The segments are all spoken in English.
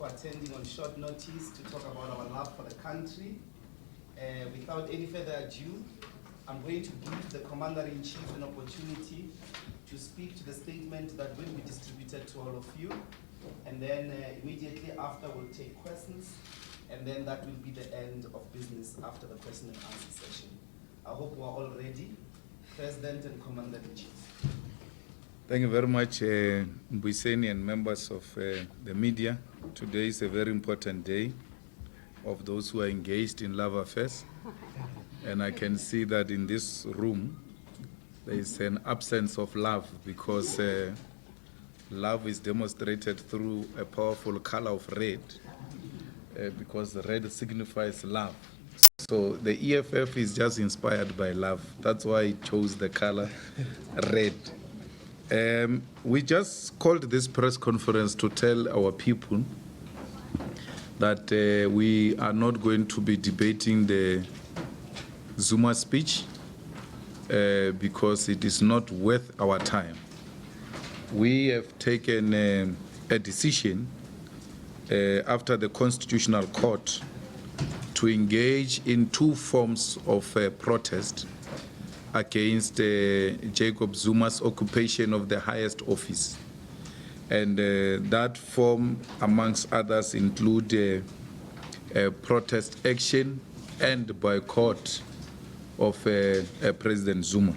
for attending on short notice to talk about our love for the country. Without any further ado, I'm going to give the Commander-in-Chief an opportunity to speak to the statement that will be distributed to all of you. And then immediately after, we'll take questions. And then that will be the end of business after the question and answer session. I hope we're all ready. President and Commander-in-Chief. Thank you very much, Mbuyiseni and members of the media. Today is a very important day of those who are engaged in love affairs. And I can see that in this room, there is an absence of love because love is demonstrated through a powerful color of red because the red signifies love. So the EFF is just inspired by love. That's why it chose the color red. We just called this press conference to tell our people that we are not going to be debating the Zuma speech because it is not worth our time. We have taken a decision after the Constitutional Court to engage in two forms of protest against Jacob Zuma's occupation of the highest office. And that form, amongst others, include protest action and boycott of President Zuma.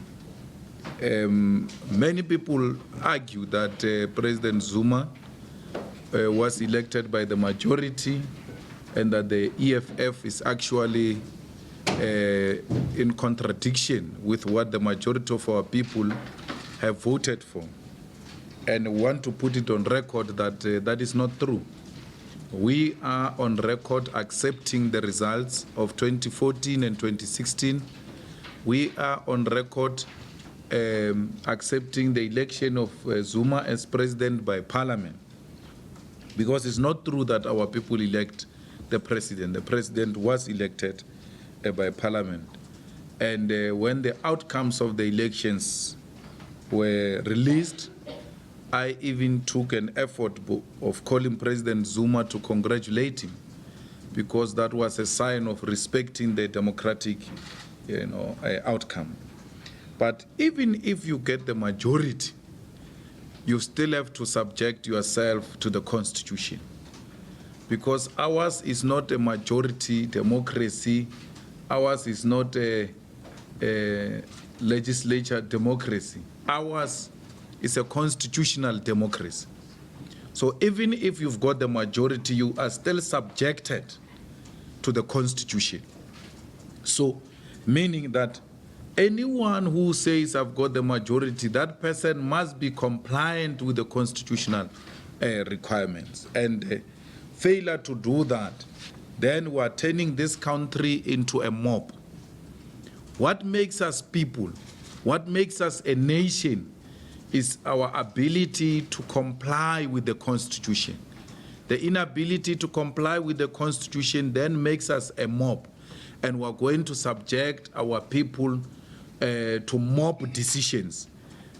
Many people argue that President Zuma was elected by the majority and that the EFF is actually in contradiction with what the majority of our people have voted for, and want to put it on record that that is not true. We are on record accepting the results of 2014 and 2016. We are on record accepting the election of Zuma as president by parliament, because it's not true that our people elect the president. The president was elected by parliament. And when the outcomes of the elections were released, I even took an effort of calling President Zuma to congratulate him, because that was a sign of respecting the democratic outcome. But even if you get the majority, you still have to subject yourself to the Constitution, because ours is not a majority democracy. Ours is not a legislature democracy. Ours is a constitutional democracy. So even if you've got the majority, you are still subjected to the Constitution. So meaning that anyone who says I've got the majority, that person must be compliant with the constitutional requirements. And failure to do that, then we are turning this country into a mob. What makes us people, what makes us a nation, is our ability to comply with the Constitution. The inability to comply with the Constitution then makes us a mob. And we're going to subject our people to mob decisions,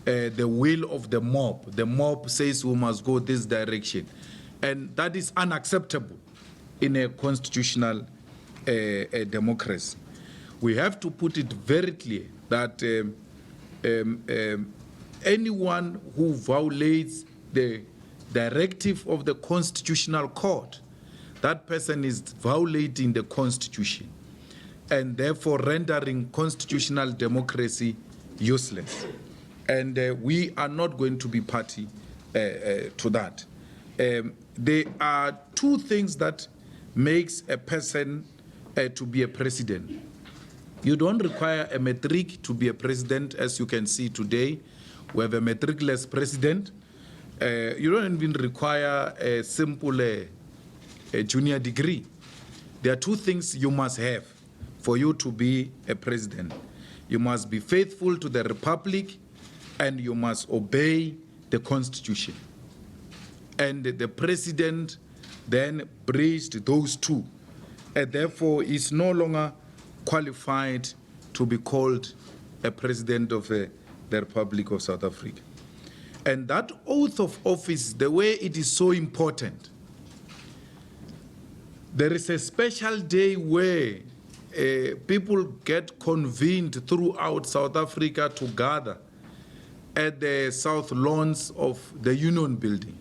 the will of the mob. The mob says we must go this direction. And that is unacceptable in a constitutional democracy. We have to put it very clear that anyone who violates the directive of the Constitutional Court, that person is violating the Constitution and therefore rendering constitutional democracy useless. And we are not going to be party to that. There are two things that makes a person to be a president. You don't require a matric to be a president, as you can see today. We have a matricless president. You don't even require a simple a junior degree. There are two things you must have for you to be a president. You must be faithful to the republic, and you must obey the Constitution. And the president then breached those two, and therefore is no longer qualified to be called a president of the Republic of South Africa. And that oath of office, the way it is so important, there is a special day where people get convened throughout South Africa to gather at the south lawns of the Union Building,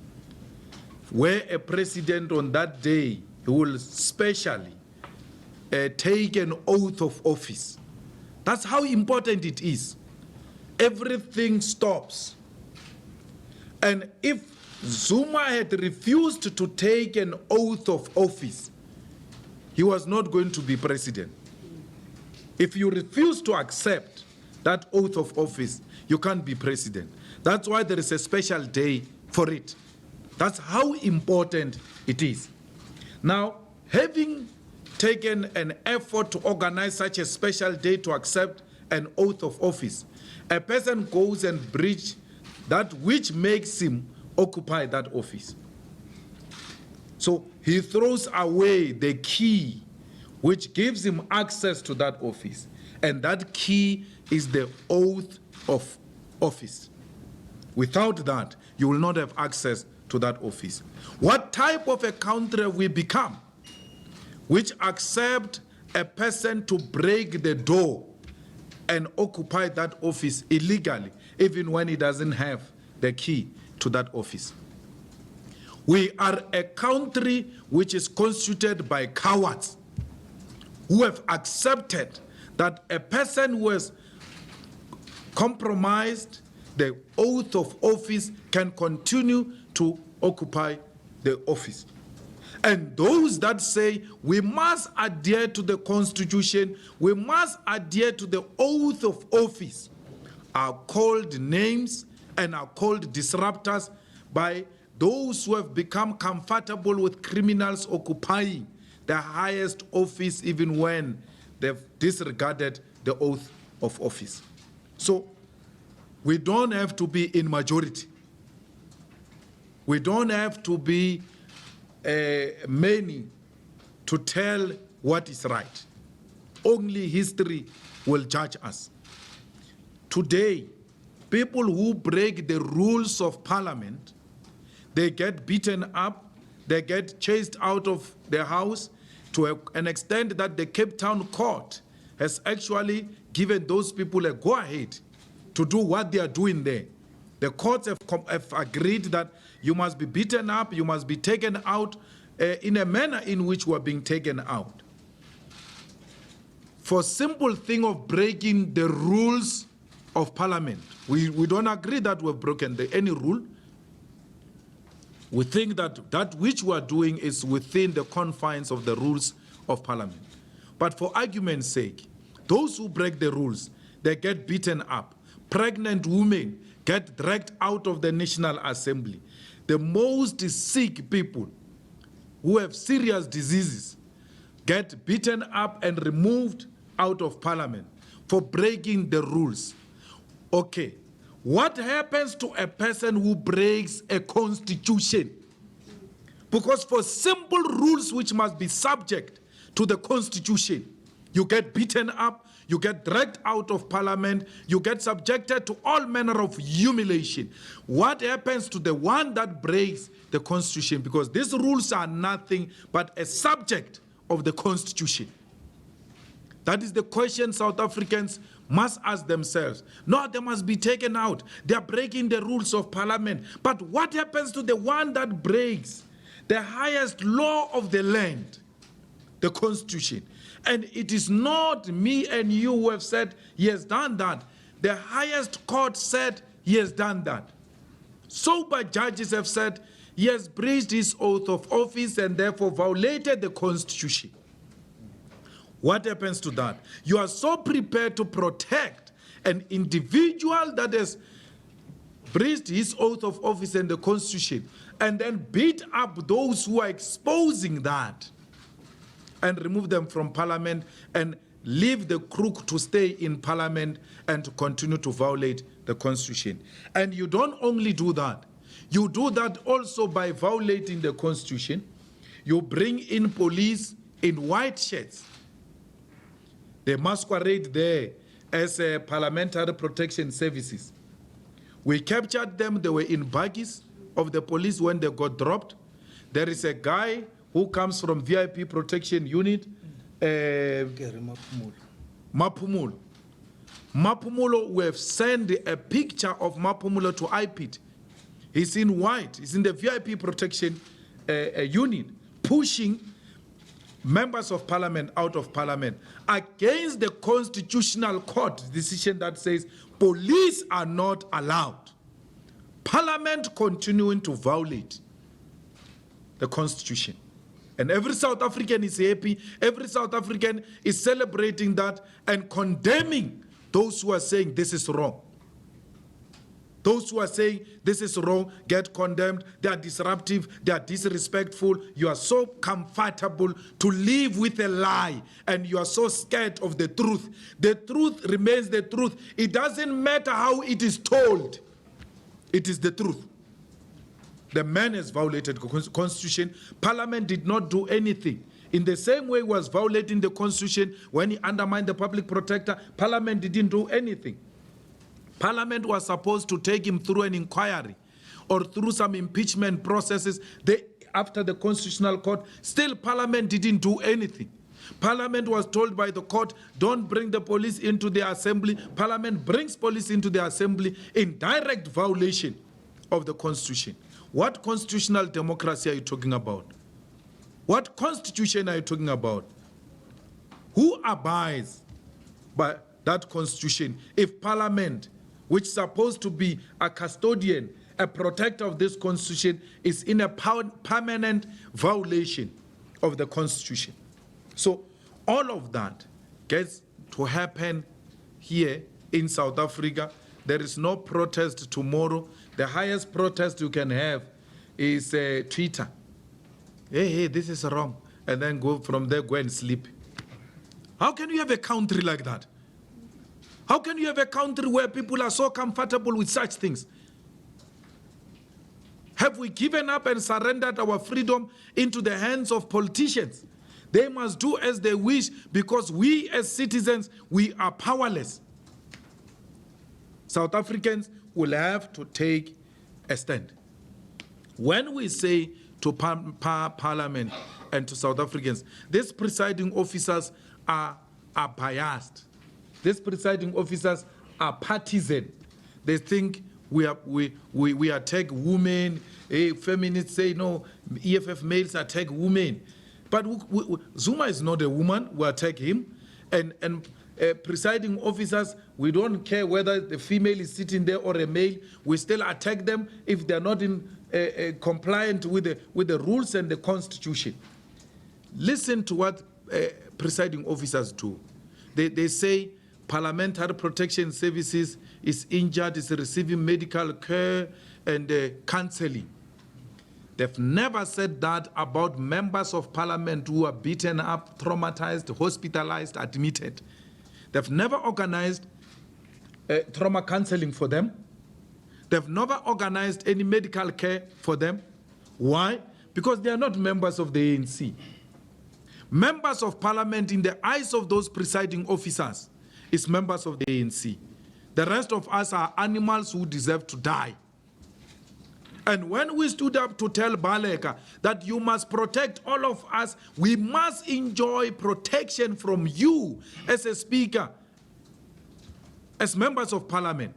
where a president on that day will specially take an oath of office. That's how important it is. Everything stops. And if Zuma had refused to take an oath of office, he was not going to be president. If you refuse to accept that oath of office, you can't be president. That's why there is a special day for it. That's how important it is. Now, having taken an effort to organize such a special day to accept an oath of office, a person goes and breaches that which makes him occupy that office. So he throws away the key which gives him access to that office. And that key is the oath of office. Without that, you will not have access to that office. What type of a country we become which accept a person to break the door and occupy that office illegally, even when he doesn't have the key to that office? We are a country which is constituted by cowards who have accepted that a person who has compromised the oath of office can continue to occupy the office. And those that say we must adhere to the Constitution, we must adhere to the oath of office, are called names and are called disruptors by those who have become comfortable with criminals occupying the highest office even when they've disregarded the oath of office. So we don't have to be in majority. We don't have to be many to tell what is right. Only history will judge us. Today, people who break the rules of parliament, they get beaten up, they get chased out of their house to an extent that the Cape Town court has actually given those people a go-ahead to do what they are doing there. The courts have agreed that you must be beaten up, you must be taken out in a manner in which we are being taken out. For simple thing of breaking the rules of parliament, we don't agree that we've broken any rule. We think that that which we are doing is within the confines of the rules of parliament. But for argument's sake, those who break the rules, they get beaten up. Pregnant women get dragged out of the National Assembly. The most sick people who have serious diseases get beaten up and removed out of parliament for breaking the rules. Okay, what happens to a person who breaks a constitution? Because for simple rules which must be subject to the constitution, you get beaten up, you get dragged out of parliament, you get subjected to all manner of humiliation. What happens to the one that breaks the constitution? Because these rules are nothing but a subject of the constitution. That is the question South Africans must ask themselves. No, they must be taken out. They are breaking the rules of parliament. But what happens to the one that breaks the highest law of the land, the constitution? And it is not me and you who have said he has done that. The highest court said he has done that. Sober judges have said he has breached his oath of office and therefore violated the constitution. What happens to that? You are so prepared to protect an individual that has breached his oath of office and the constitution, and then beat up those who are exposing that and remove them from parliament and leave the crook to stay in parliament and to continue to violate the constitution. And you don't only do that, you do that also by violating the constitution. You bring in police in white shirts. They masquerade there as parliamentary protection services. We captured them, they were in baggies of the police when they got dropped. There is a guy who comes from VIP Protection Unit, Mapumulo. Mapumulo, we have sent a picture of Mapumulo to IPIT. He's in white, he's in the VIP Protection Unit, pushing members of parliament out of parliament against the Constitutional Court decision that says police are not allowed. Parliament continuing to violate the Constitution. And every South African is happy, every South African is celebrating that and condemning those who are saying this is wrong. Those who are saying this is wrong get condemned, they are disruptive, they are disrespectful. You are so comfortable to live with a lie and you are so scared of the truth. The truth remains the truth. It doesn't matter how it is told. It is the truth. The man has violated the Constitution. Parliament did not do anything. In the same way he was violating the Constitution when he undermined the public protector, Parliament didn't do anything. Parliament was supposed to take him through an inquiry or through some impeachment processes. After the Constitutional Court, still Parliament didn't do anything. Parliament was told by the court, don't bring the police into the assembly. Parliament brings police into the assembly in direct violation of the Constitution. What constitutional democracy are you talking about? What constitution are you talking about? Who abides by that constitution if Parliament, which is supposed to be a custodian, a protector of this constitution, is in a permanent violation of the Constitution? So all of that gets to happen here in South Africa. There is no protest tomorrow. The highest protest you can have is Twitter. Hey, this is wrong. And then go from there, go and sleep. How can you have a country like that? How can you have a country where people are so comfortable with such things? Have we given up and surrendered our freedom into the hands of politicians? They must do as they wish because we as citizens, we are powerless. South Africans will have to take a stand. When we say to Parliament and to South Africans, these presiding officers are biased. These presiding officers are partisan. They think we attack women. Feminists say, no, EFF males attack women. But Zuma is not a woman. We attack him. And presiding officers, we don't care whether the female is sitting there or a male. We still attack them if they're not compliant with the rules and the Constitution. Listen to what presiding officers do. They say Parliamentary Protection Services is injured, is receiving medical care and counseling. They've never said that about members of parliament who are beaten up, traumatized, hospitalized, admitted. They've never organized trauma counseling for them. They've never organized any medical care for them. Why? Because they are not members of the ANC. Members of parliament, in the eyes of those presiding officers, is members of the ANC. The rest of us are animals who deserve to die. And when we stood up to tell Baleka that you must protect all of us, we must enjoy protection from you as a speaker, as members of parliament.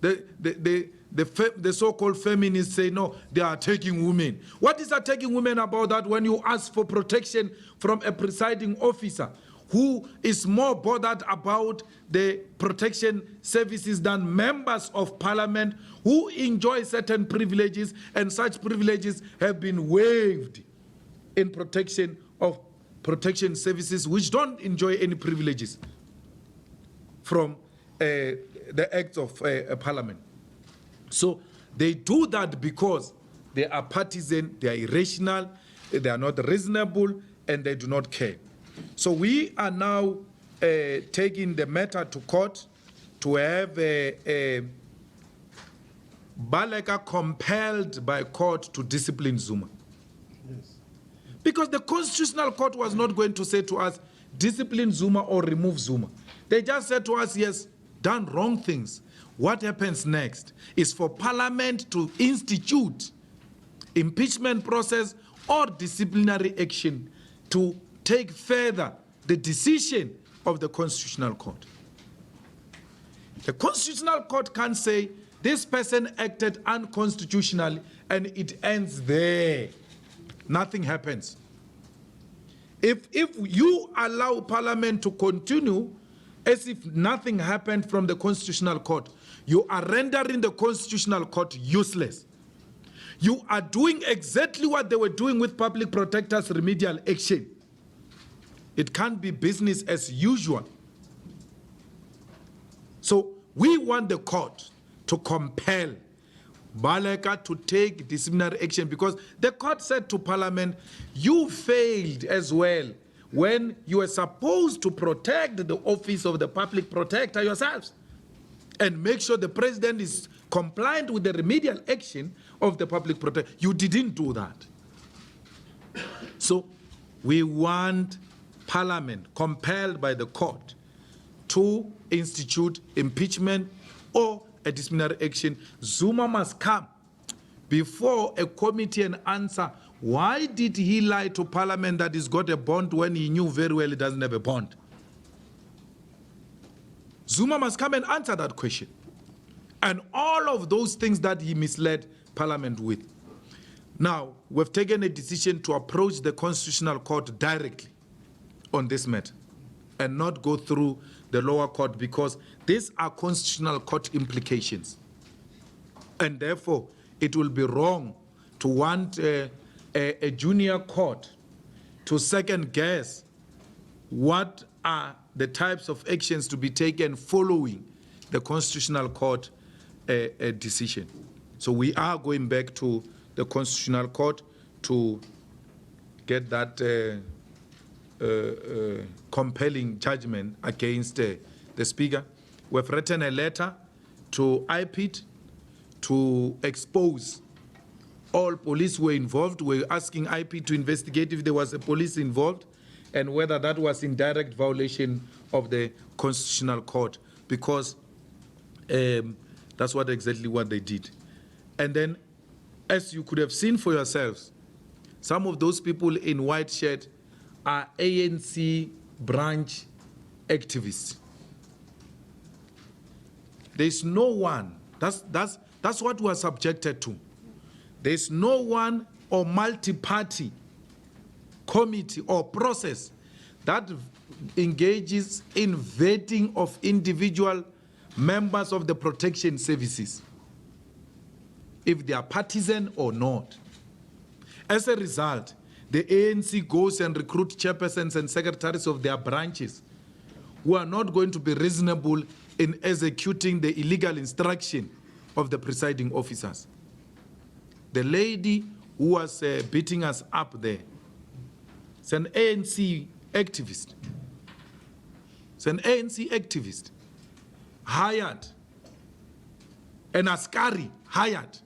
The so-called feminists say, no, they are attacking women. What is attacking women about that when you ask for protection from a presiding officer who is more bothered about the protection services than members of parliament who enjoy certain privileges, and such privileges have been waived in protection services which don't enjoy any privileges from the acts of parliament. So they do that because they are partisan, they are irrational, they are not reasonable, and they do not care. So we are now taking the matter to court to have Baleka compelled by court to discipline Zuma. Yes. Because the Constitutional Court was not going to say to us, discipline Zuma or remove Zuma. They just said to us, yes, done wrong things. What happens next is for Parliament to institute impeachment process or disciplinary action to take further the decision of the Constitutional Court. The Constitutional Court can say this person acted unconstitutionally and it ends there. Nothing happens. If you allow Parliament to continue as if nothing happened from the Constitutional Court, you are rendering the Constitutional Court useless. You are doing exactly what they were doing with public protectors' remedial action. It can't be business as usual. So we want the court to compel Baleka to take disciplinary action, because the court said to Parliament, you failed as well when you were supposed to protect the office of the public protector yourselves and make sure the president is compliant with the remedial action of the public protector. You didn't do that. So we want Parliament, compelled by the court, to institute impeachment or a disciplinary action. Zuma must come before a committee and answer, why did he lie to Parliament that he's got a bond when he knew very well he doesn't have a bond? Zuma must come and answer that question. And all of those things that he misled Parliament with. Now, we've taken a decision to approach the Constitutional Court directly on this matter and not go through the lower court, because these are Constitutional Court implications. And therefore, it will be wrong to want a junior court to second guess what are the types of actions to be taken following the Constitutional Court decision. So we are going back to the Constitutional Court to get that compelling judgment against the Speaker. We've written a letter to IPIT to expose all police who were involved. We're asking IPIT to investigate if there was a police involved and whether that was in direct violation of the Constitutional Court, because that's exactly what they did. And then, as you could have seen for yourselves, some of those people in white shirt are ANC branch activists. There's no one, that's what we are subjected to. There's no one or multi-party committee or process that engages in vetting of individual members of the protection services, if they are partisan or not. As a result, the ANC goes and recruits chairpersons and secretaries of their branches who are not going to be reasonable in executing the illegal instruction of the presiding officers. The lady who was beating us up there is an ANC activist. It's an ANC activist hired, an askari hired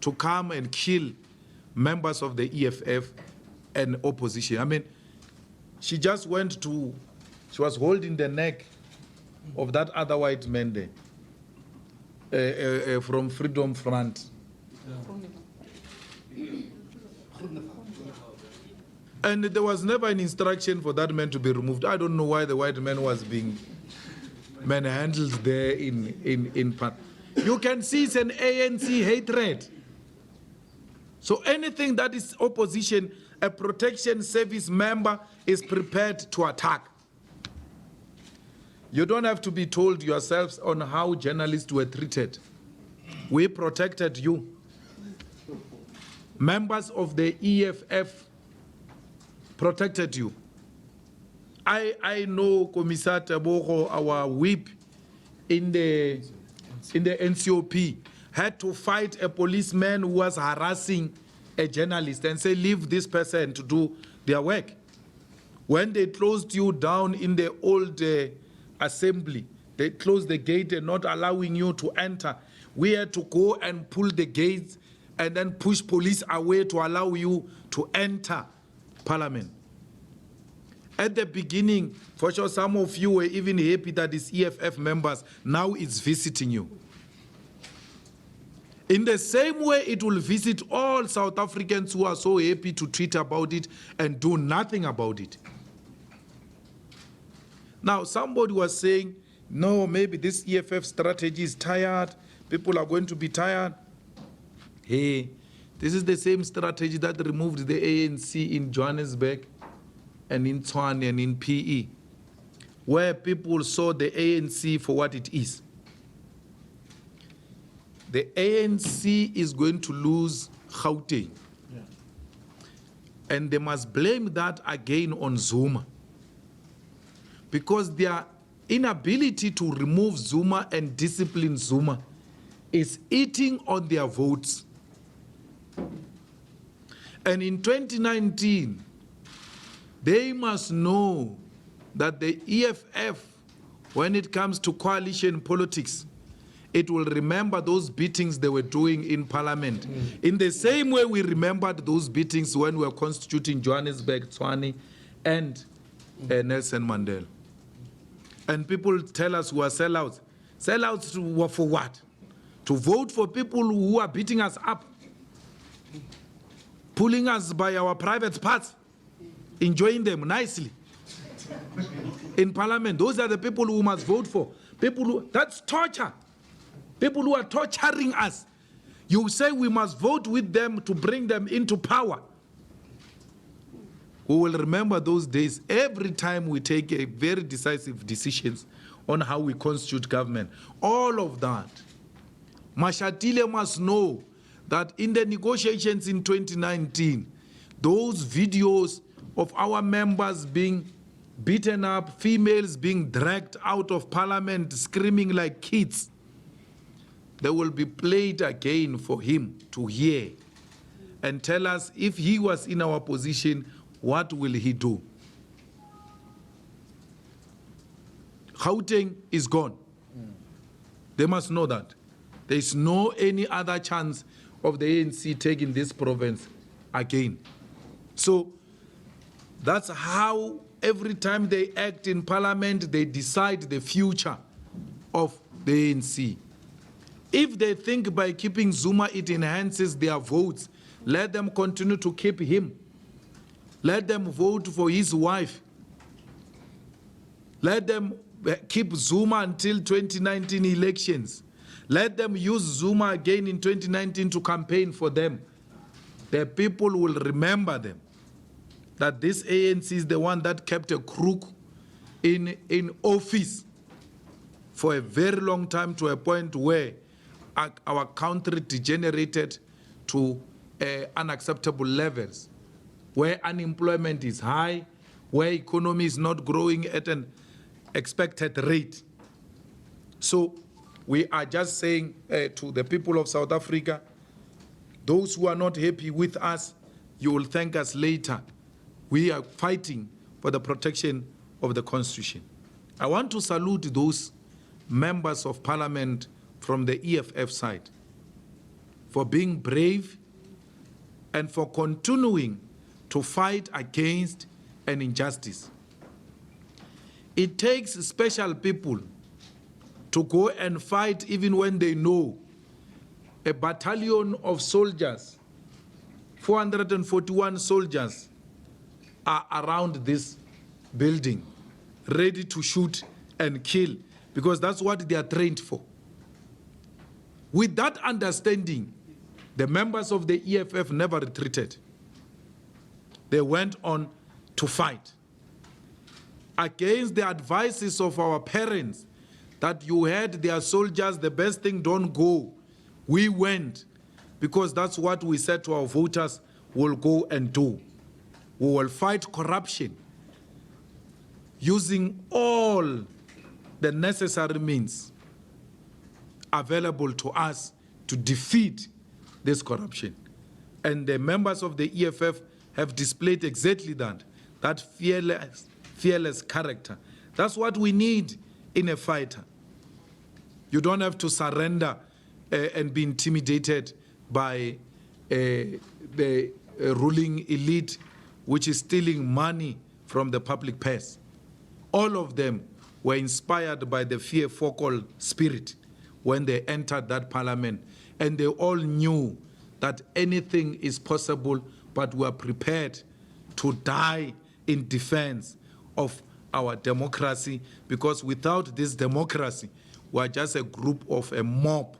to come and kill members of the EFF and opposition. I mean, she just went to, she was holding the neck of that other white man there from Freedom Front. And there was never an instruction for that man to be removed. I don't know why the white man was being manhandled there in part. You can see it's an ANC hatred. So anything that is opposition, a protection service member is prepared to attack. You don't have to be told yourselves on how journalists were treated. We protected you. Members of the EFF protected you. I know Commissar Tebogo, our whip in the NCOP, had to fight a policeman who was harassing a journalist and say, leave this person to do their work. When they closed you down in the old assembly, they closed the gate and not allowing you to enter. We had to go and pull the gates and then push police away to allow you to enter Parliament. At the beginning, for sure, some of you were even happy that it's EFF members. Now it's visiting you. In the same way, it will visit all South Africans who are so happy to tweet about it and do nothing about it. Now, somebody was saying, no, maybe this EFF strategy is tired. People are going to be tired. Hey, this is the same strategy that removed the ANC in Johannesburg and in Tshwane and in PE, where people saw the ANC for what it is. The ANC is going to lose Gauteng. Yeah. And they must blame that again on Zuma. Because their inability to remove Zuma and discipline Zuma is eating on their votes. And in 2019, they must know that the EFF, when it comes to coalition politics, it will remember those beatings they were doing in Parliament. In the same way we remembered those beatings when we were constituting Johannesburg, Tshwane, and Nelson Mandela. And people tell us we are sellouts. Sellouts were for what? To vote for people who are beating us up, pulling us by our private parts, enjoying them nicely in Parliament. Those are the people who must vote for. People who, that's torture. People who are torturing us. You say we must vote with them to bring them into power. We will remember those days every time we take a very decisive decisions on how we constitute government. All of that. Mashatile must know that in the negotiations in 2019, those videos of our members being beaten up, females being dragged out of Parliament, screaming like kids, they will be played again for him to hear and tell us if he was in our position, what will he do? Gauteng is gone. They must know that. There is no any other chance of the ANC taking this province again. So that's how every time they act in Parliament, they decide the future of the ANC. If they think by keeping Zuma it enhances their votes, let them continue to keep him. Let them vote for his wife. Let them keep Zuma until 2019 elections. Let them use Zuma again in 2019 to campaign for them. The people will remember them. That this ANC is the one that kept a crook in office for a very long time, to a point where our country degenerated to unacceptable levels, where unemployment is high, where economy is not growing at an expected rate. So we are just saying to the people of South Africa, those who are not happy with us, you will thank us later. We are fighting for the protection of the Constitution. I want to salute those members of Parliament from the EFF side for being brave and for continuing to fight against an injustice. It takes special people to go and fight even when they know a battalion of soldiers, 441 soldiers, are around this building, ready to shoot and kill, because that's what they are trained for. With that understanding, the members of the EFF never retreated. They went on to fight against the advices of our parents that you had their soldiers, the best thing, don't go. We went because that's what we said to our voters we'll go and do. We will fight corruption using all the necessary means available to us to defeat this corruption. And the members of the EFF have displayed exactly that fearless character. That's what we need in a fighter. You don't have to surrender and be intimidated by the ruling elite, which is stealing money from the public purse. All of them were inspired by the fear-focal spirit when they entered that parliament and they all knew that anything is possible, but we are prepared to die in defense of our democracy, because without this democracy, we are just a group of a mob,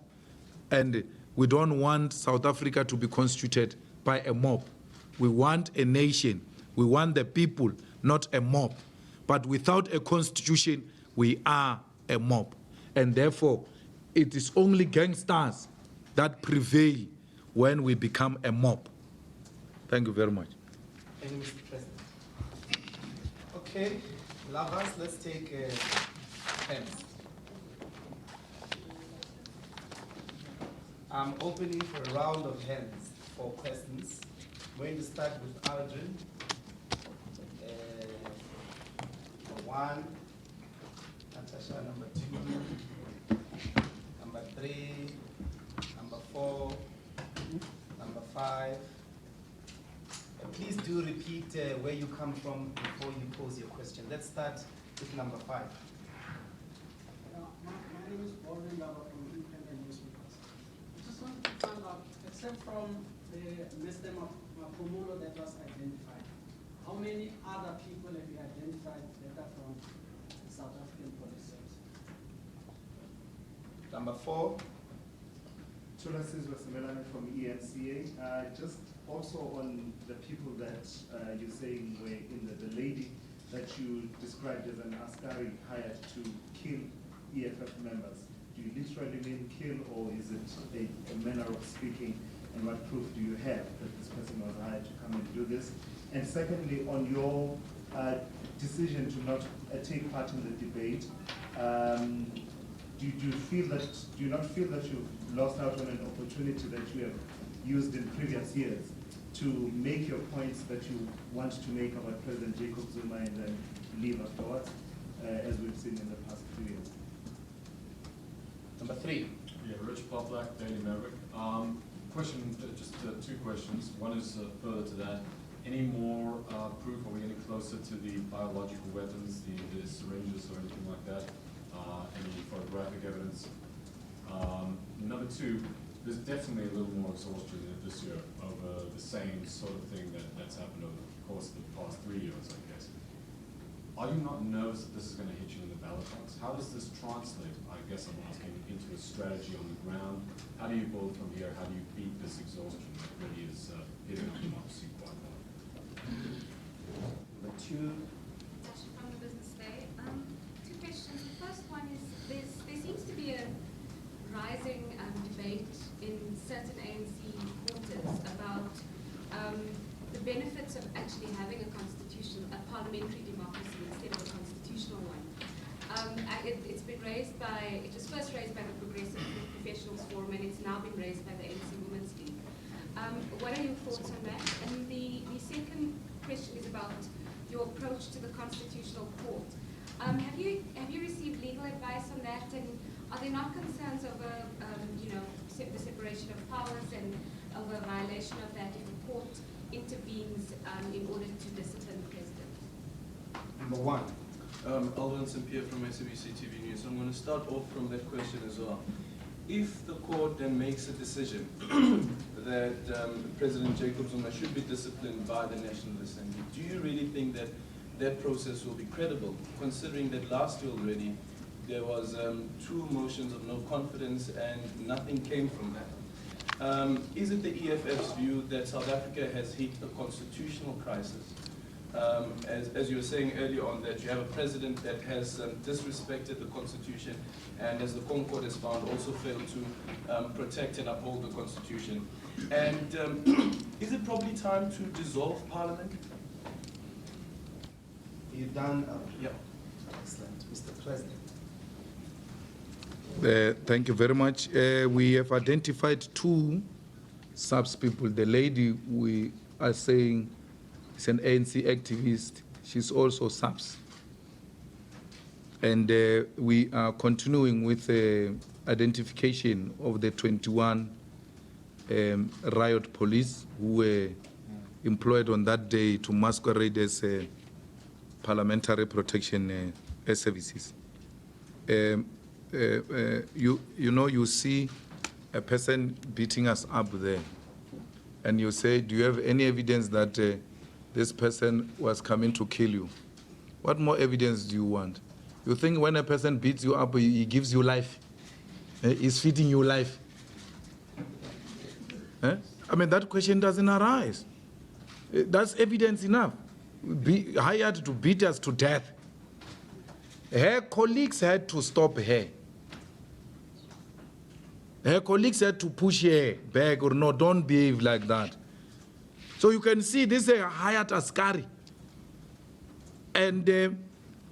and we don't want South Africa to be constituted by a mob. We want a nation. We want the people, not a mob. But without a constitution, we are a mob. And therefore, it is only gangsters that prevail when we become a mob. Thank you very much. Thank you, Mr. President. Okay, lovers, let's take pens. I'm opening for a round of hands for questions. I'm going to start with Aldrin. Number 1, Natasha, number 2, number 3, number 4, number 5. Please do repeat where you come from before you pose your question. Let's start with number 5. My name is Baldwin Lava from Independent Newspapers. I just wanted to find out, except from the Mr. Mapumulo that was identified, how many other people have you identified that are from the South African Police Service? Number 4. Chulasis Wasemelane from ENCA. Just also on the people that you're saying were in the lady that you described as an askari hired to kill EFF members. Do you literally mean kill, or is it a manner of speaking, and what proof do you have that this person was hired to come and do this? And secondly, on your decision to not take part in the debate, do you not feel that you've lost out on an opportunity that you have used in previous years to make your points that you want to make about President Jacob Zuma and then leave afterwards, as we've seen in the past few years? Number 3. Yeah, Rich Poplack, Daily Maverick. Question, just 2 questions. One is further to that. Any more proof? Are we getting closer to the biological weapons, the syringes or anything like that? Any photographic evidence? Number 2, there's definitely a little more exhaustion this year over the same sort of thing that's happened over the course of the past 3 years, I guess. Are you not nervous that this is going to hit you in the ballot box? How does this translate, I guess I'm asking, into a strategy on the ground? How do you build from here? How do you beat this exhaustion that really is hitting our democracy quite hard? Number 2. Natasha from the Business Day. 2 questions. The first one is there seems to be a rising debate in certain ANC quarters about the benefits of actually having a parliamentary democracy instead of a constitutional one. It's been raised by, it was first raised by the Progressive Professionals Forum, and it's now been raised by the ANC Women's League. What are your thoughts on that? And the second question is about your approach to the Constitutional Court. Have you received legal advice on that? And are there not concerns over, the separation of powers and over a violation of that if the court intervenes in order to discipline the president? Number 1. Alvin St-Pierre from SABC TV News. I'm going to start off from that question as well. If the court then makes a decision that President Jacob Zuma should be disciplined by the National Assembly, do you really think that that process will be credible, considering that last year already there was 2 motions of no confidence and nothing came from that? Is it the EFF's view that South Africa has hit a constitutional crisis? As you were saying earlier on, that you have a president that has disrespected the Constitution, and as the Concord has found, also failed to protect and uphold the Constitution. And is it probably time to dissolve Parliament? You've done? Yeah. Excellent. Mr. President. Thank you very much. We have identified 2 SABS people. The lady we are saying is an ANC activist. She's also SABS. And we are continuing with the identification of the 21 riot police who were employed on that day to masquerade as parliamentary protection services. You see a person beating us up there, and you say, do you have any evidence that this person was coming to kill you? What more evidence do you want? You think when a person beats you up, he gives you life? He's feeding you life? I mean, that question doesn't arise. That's evidence enough. Hired to beat us to death. Her colleagues had to stop her. Her colleagues had to push her back, or no, don't behave like that. So you can see this is a hired askari. And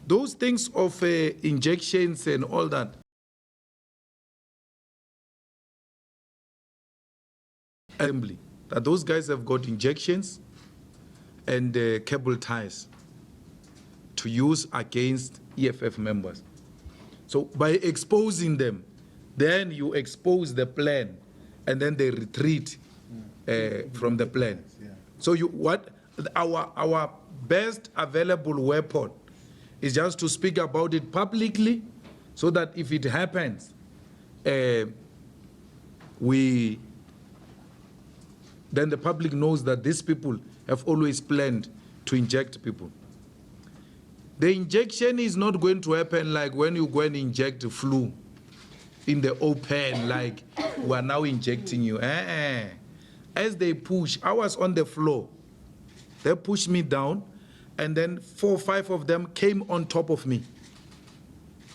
those things of injections and all that, assembly, that those guys have got injections and cable ties to use against EFF members. So by exposing them, then you expose the plan, and then they retreat from the plan. So our best available weapon is just to speak about it publicly, so that if it happens, then the public knows that these people have always planned to inject people. The injection is not going to happen like when you go and inject flu in the open, like we are now injecting you. As they push, I was on the floor. They pushed me down, and then 4 or 5 of them came on top of me.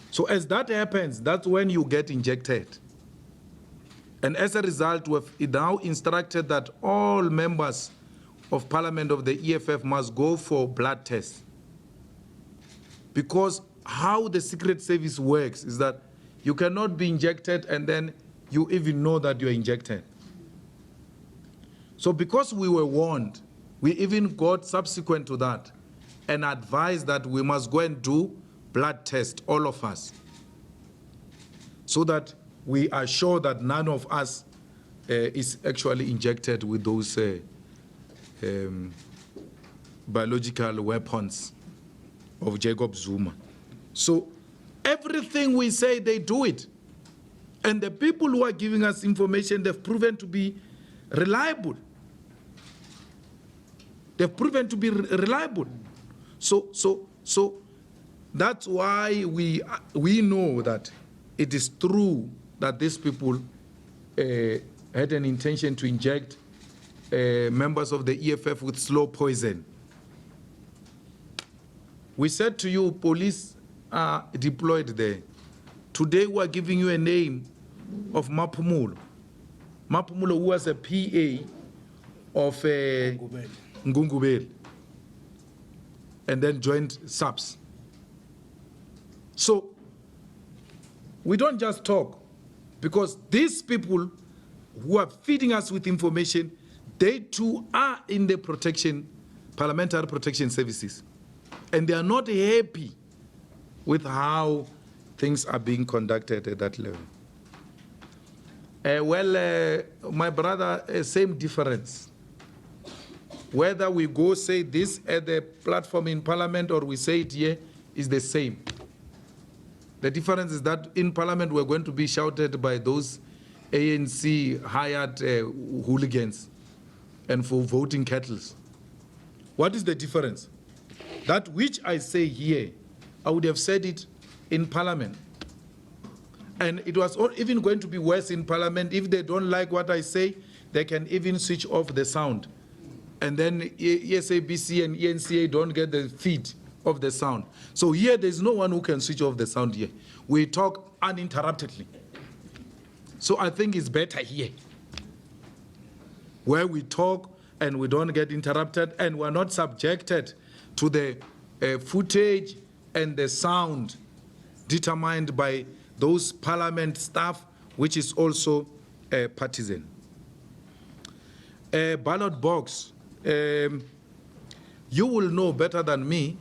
So as that happens, that's when you get injected. And as a result, we've now instructed that all members of Parliament of the EFF must go for blood tests. Because how the Secret Service works is that you cannot be injected and then you even know that you're injected. So because we were warned, we even got subsequent to that and advised that we must go and do blood tests, all of us, so that we are sure that none of us is actually injected with those biological weapons of Jacob Zuma. So everything we say, they do it. And the people who are giving us information, they've proven to be reliable. They've proven to be reliable. So that's why we know that it is true that these people had an intention to inject members of the EFF with slow poison. We said to you, police are deployed there. Today we are giving you a name of Maphumulo. Maphumulo, who was a PA of Ngungubel, and then joined SABC. So we don't just talk, because these people who are feeding us with information, they too are in the parliamentary protection services. And they are not happy with how things are being conducted at that level. My brother, same difference. Whether we go say this at the platform in Parliament or we say it here is the same. The difference is that in Parliament we're going to be shouted by those ANC hired hooligans and for voting kettles. What is the difference? That which I say here, I would have said it in Parliament. And it was even going to be worse in Parliament. If they don't like what I say, they can even switch off the sound. And then SABC and ENCA don't get the feed of the sound. So here, there's no one who can switch off the sound here. We talk uninterruptedly. So I think it's better here, where we talk and we don't get interrupted, and we're not subjected to the footage and the sound determined by those Parliament staff, which is also partisan. Ballot box. You will know better than me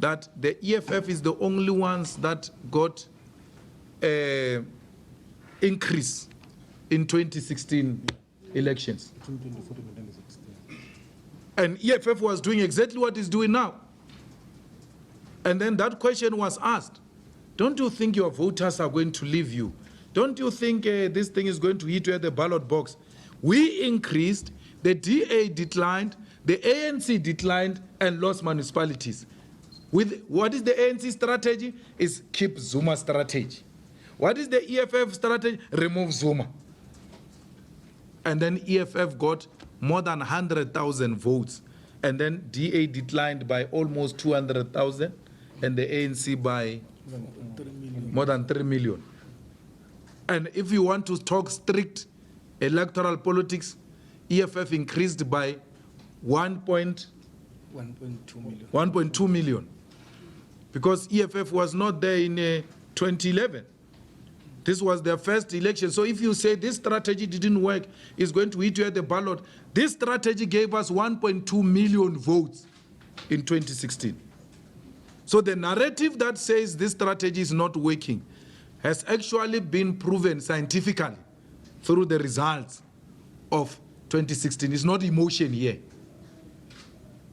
that the EFF is the only ones that got increase in 2016 elections. And EFF was doing exactly what it's doing now. And then that question was asked, don't you think your voters are going to leave you don't you think this thing is going to hit you at the ballot box? We increased, the DA declined, the ANC declined, and lost municipalities. With what is the ANC strategy? Is keep Zuma strategy. What is the EFF strategy? Remove Zuma. And then EFF got more than 100,000 votes. And then DA declined by almost 200,000, and the ANC by more than 3 million. And if you want to talk strict electoral politics, EFF increased by 1.2 million. Because EFF was not there in 2011. This was their first election. So if you say this strategy didn't work, it's going to hit you at the ballot. This strategy gave us 1.2 million votes in 2016. So the narrative that says this strategy is not working has actually been proven scientifically through the results of 2016. It's not emotion here.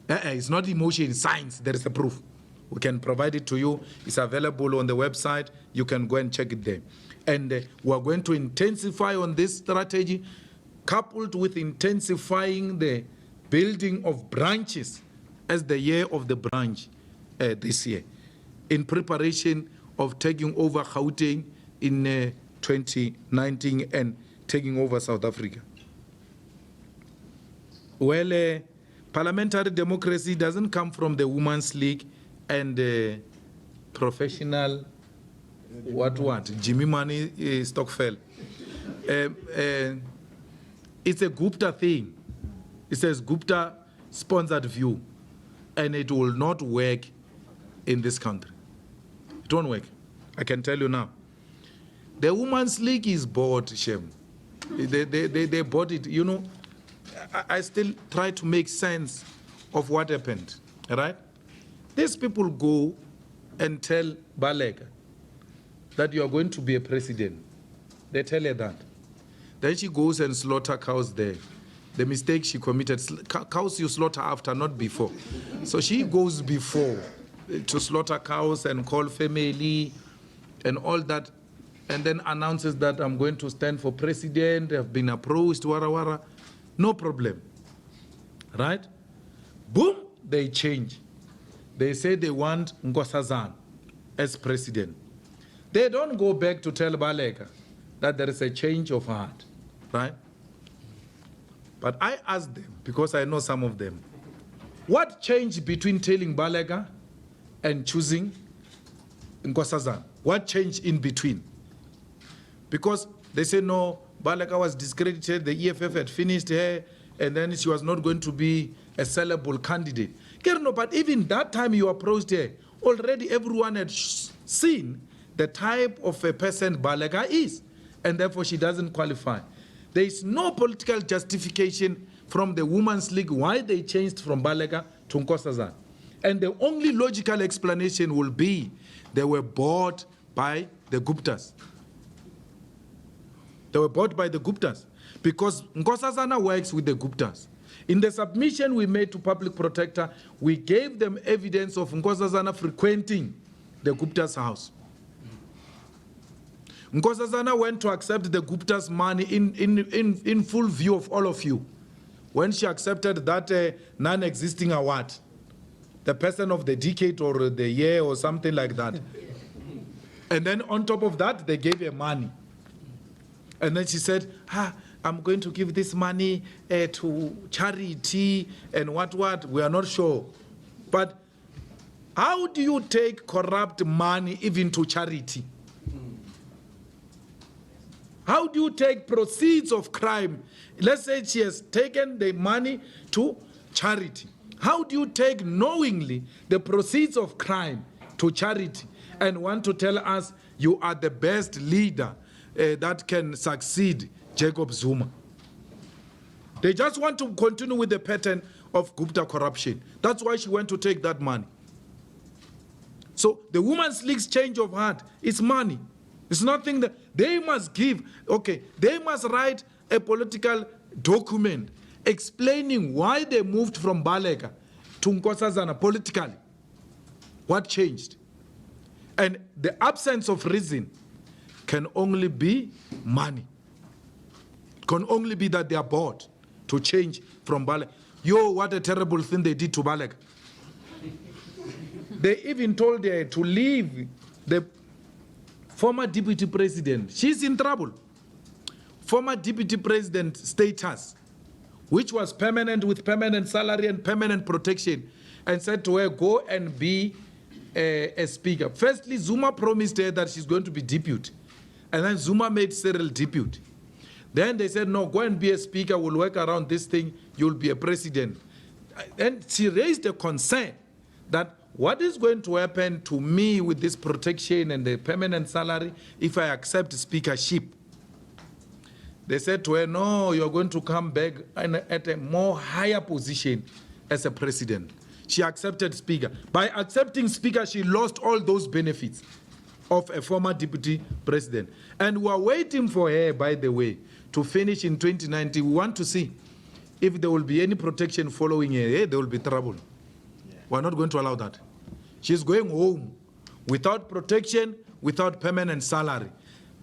It's not emotion, it's science. There is a proof. We can provide it to you. It's available on the website. You can go and check it there. And we're going to intensify on this strategy, coupled with intensifying the building of branches as the year of the branch this year, in preparation of taking over Gauteng in 2019 and taking over South Africa. Well, parliamentary democracy doesn't come from the Women's League and professional Jimmy Money Stockfell. It's a Gupta thing. It says Gupta sponsored view, and it will not work in this country. It won't work. I can tell you now. The Women's League is bought, Shem. They bought it. You know, I still try to make sense of what happened. All right? These people go and tell Baleka that you are going to be a president. They tell her that. Then she goes and slaughter cows there. The mistake she committed, cows you slaughter after, not before. So she goes before to slaughter cows and call family and all that, and then announces that I'm going to stand for president, I've been approached, wara wara. No problem. Right? Boom, they change. They say they want Nkosazana as president. They don't go back to tell Baleka that there is a change of heart, right? But I asked them, because I know some of them, what changed between telling Baleka and choosing Nkosazana? What changed in between? Because they say, no, Baleka was discredited, the EFF had finished her, and then she was not going to be a sellable candidate. But even that time you approached her, already everyone had seen the type of a person Baleka is, and therefore she doesn't qualify. There is no political justification from the Women's League why they changed from Baleka to Nkosazana. And the only logical explanation will be they were bought by the Guptas. They were bought by the Guptas because Nkosazana works with the Guptas. In the submission we made to Public Protector, we gave them evidence of Nkosazana frequenting the Gupta's house. Nkosazana went to accept the Gupta's money in full view of all of you. When she accepted that non-existing award, the person of the decade or the year or something like that. And then on top of that, they gave her money. And then she said, I'm going to give this money to charity and what, we are not sure. But how do you take corrupt money even to charity? How do you take proceeds of crime? Let's say she has taken the money to charity. How do you take knowingly the proceeds of crime to charity and want to tell us you are the best leader that can succeed Jacob Zuma? They just want to continue with the pattern of Gupta corruption. That's why she went to take that money. So the Women's League's change of heart is money. It's nothing that they must give. Okay, they must write a political document explaining why they moved from Baleka to Nkosazana politically. What changed? And the absence of reason can only be money. Can only be that they are bored to change from Baleka. Yo, what a terrible thing they did to Baleka. They even told her to leave the former deputy president. She's in trouble. Former deputy president status, which was permanent with permanent salary and permanent protection, and said to her, go and be a speaker. Firstly, Zuma promised her that she's going to be deputy. And then Zuma made Cyril deputy. Then they said, no, go and be a speaker, we'll work around this thing, you'll be a president. And she raised a concern that what is going to happen to me with this protection and the permanent salary if I accept speakership? They said to her, no, you're going to come back at a more higher position as a president. She accepted speaker. By accepting speaker, she lost all those benefits of a former deputy president. And we are waiting for her, by the way, to finish in 2019. We want to see if there will be any protection following her. Hey, there will be trouble. Yeah. We're not going to allow that. She's going home without protection, without permanent salary.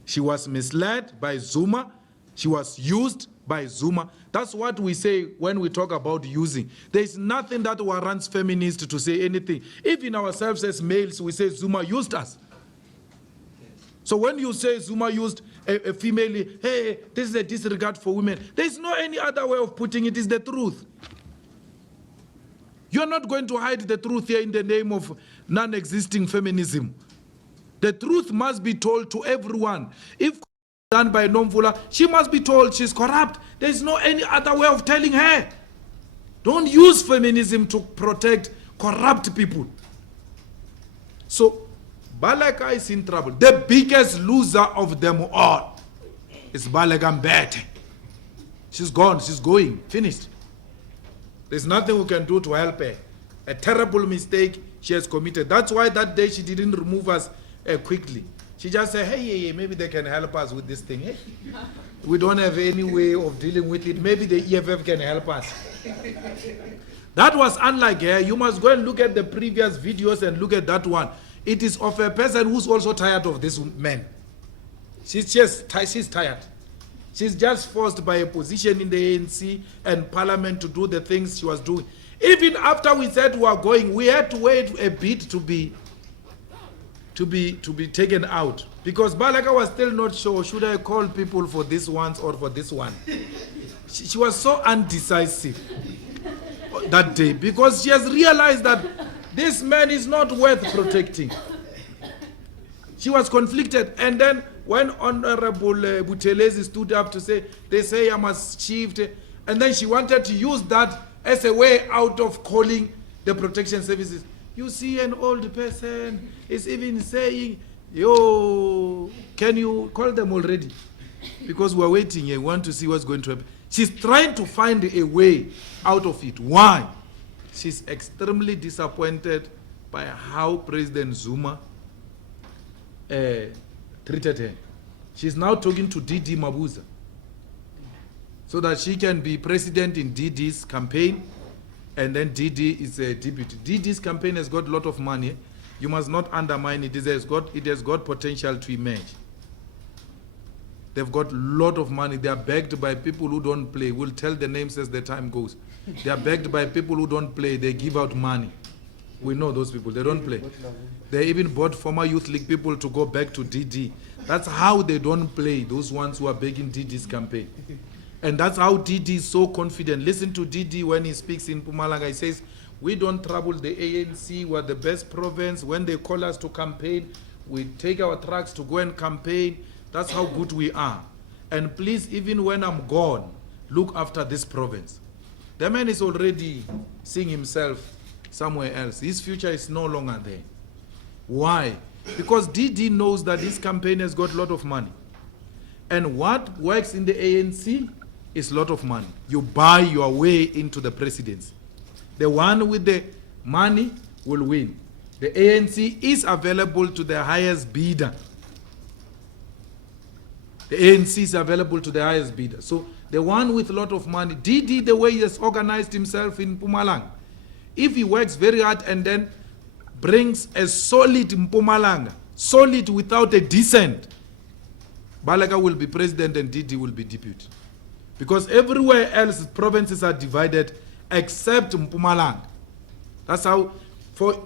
She was misled by Zuma. She was used by Zuma. That's what we say when we talk about using. There is nothing that warrants feminists to say anything. Even ourselves as males, we say Zuma used us. So when you say Zuma used a female, hey, this is a disregard for women, there's no any other way of putting it. It's the truth. You're not going to hide the truth here in the name of non-existing feminism. The truth must be told to everyone. If done by Nomvula, she must be told she's corrupt. There's no any other way of telling her. Don't use feminism to protect corrupt people. So, Baleka is in trouble. The biggest loser of them all is Baleka Mbete. She's gone, she's going, finished. There's nothing we can do to help her. A terrible mistake she has committed. That's why that day she didn't remove us quickly. She just said, hey, maybe they can help us with this thing. Hey, we don't have any way of dealing with it. Maybe the EFF can help us. That was unlike her. You must go and look at the previous videos and look at that one. It is of a person who's also tired of this man. She's tired. She's just forced by a position in the ANC and parliament to do the things she was doing. Even after we said we are going, we had to wait a bit to be taken out, because Baleka was still not sure, should I call people for this one or for this one? She was so undecisive that day, because she has realized that this man is not worth protecting. She was conflicted. And then when Honorable Buthelezi stood up to say, they say I must shift, and then she wanted to use that as a way out of calling the protection services. You see an old person is even saying, yo, can you call them already? Because we're waiting here, we want to see what's going to happen. She's trying to find a way out of it. Why? She's extremely disappointed by how President Zuma treated her. She's now talking to Didi Mabuza so that she can be president in Didi's campaign, and then Didi is a deputy. Didi's campaign has got a lot of money. You must not undermine it. It has got potential to emerge. They've got a lot of money. They are backed by people who don't play. We'll tell the names as the time goes. They are backed by people who don't play. They give out money. We know those people. They don't play. They even bought former youth league people to go back to DD. That's how they don't play, those ones who are begging DD's campaign. And that's how DD is so confident. Listen to DD when he speaks in Mpumalanga. He says, we don't trouble the ANC. We're the best province. When they call us to campaign, we take our trucks to go and campaign. That's how good we are. And please, even when I'm gone, look after this province. The man is already seeing himself somewhere else. His future is no longer there. Why? Because DD knows that this campaign has got a lot of money. And what works in the ANC is a lot of money. You buy your way into the presidency. The one with the money will win. The ANC is available to the highest bidder. The ANC is available to the highest bidder. So the one with a lot of money, DD, the way he has organized himself in Mpumalanga, if he works very hard and then brings a solid Mpumalanga, solid without a dissent, Baleka will be president and Didi will be deputy. Because everywhere else, provinces are divided except Mpumalanga. That's how,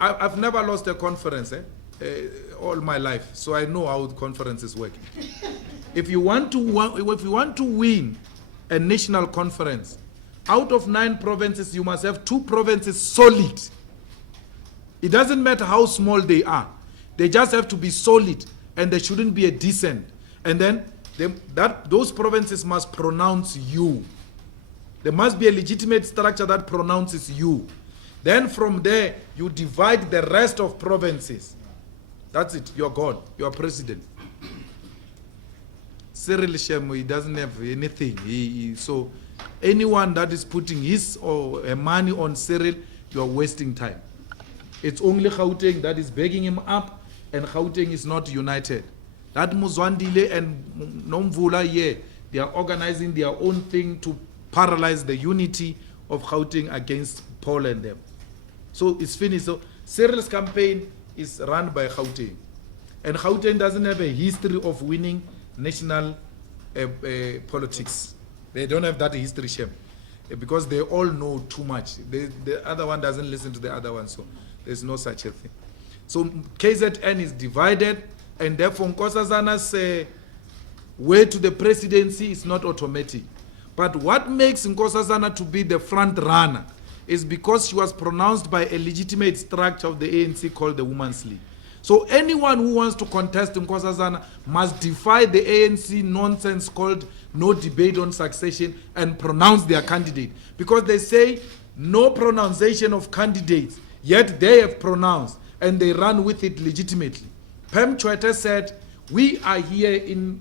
I've never lost a conference all my life, so I know how conferences work. If you want to win a national conference, out of 9 provinces, you must have 2 provinces solid. It doesn't matter how small they are. They just have to be solid, and there shouldn't be a dissent. And then those provinces must pronounce you. There must be a legitimate structure that pronounces you. Then from there, you divide the rest of provinces. That's it. You're God. You're president. Cyril Shemo, he doesn't have anything. So anyone that is putting his or her money on Cyril, you're wasting time. It's only Gauteng that is begging him up, and Gauteng is not united. That Muzwandile and Nomvula, they are organizing their own thing to paralyze the unity of Gauteng against Paul and them. So it's finished. So Cyril's campaign is run by Gauteng. And Gauteng doesn't have a history of winning national politics. They don't have that history, Shem, because they all know too much. The other one doesn't listen to the other one, so there's no such a thing. So KZN is divided, and therefore Nkosazana's way to the presidency is not automatic. But what makes Nkosazana to be the front runner is because she was pronounced by a legitimate structure of the ANC called the Women's League. So anyone who wants to contest Nkosazana must defy the ANC nonsense called no debate on succession and pronounce their candidate. Because they say no pronunciation of candidates, yet they have pronounced and they run with it legitimately. Pem Chwete said, we are here in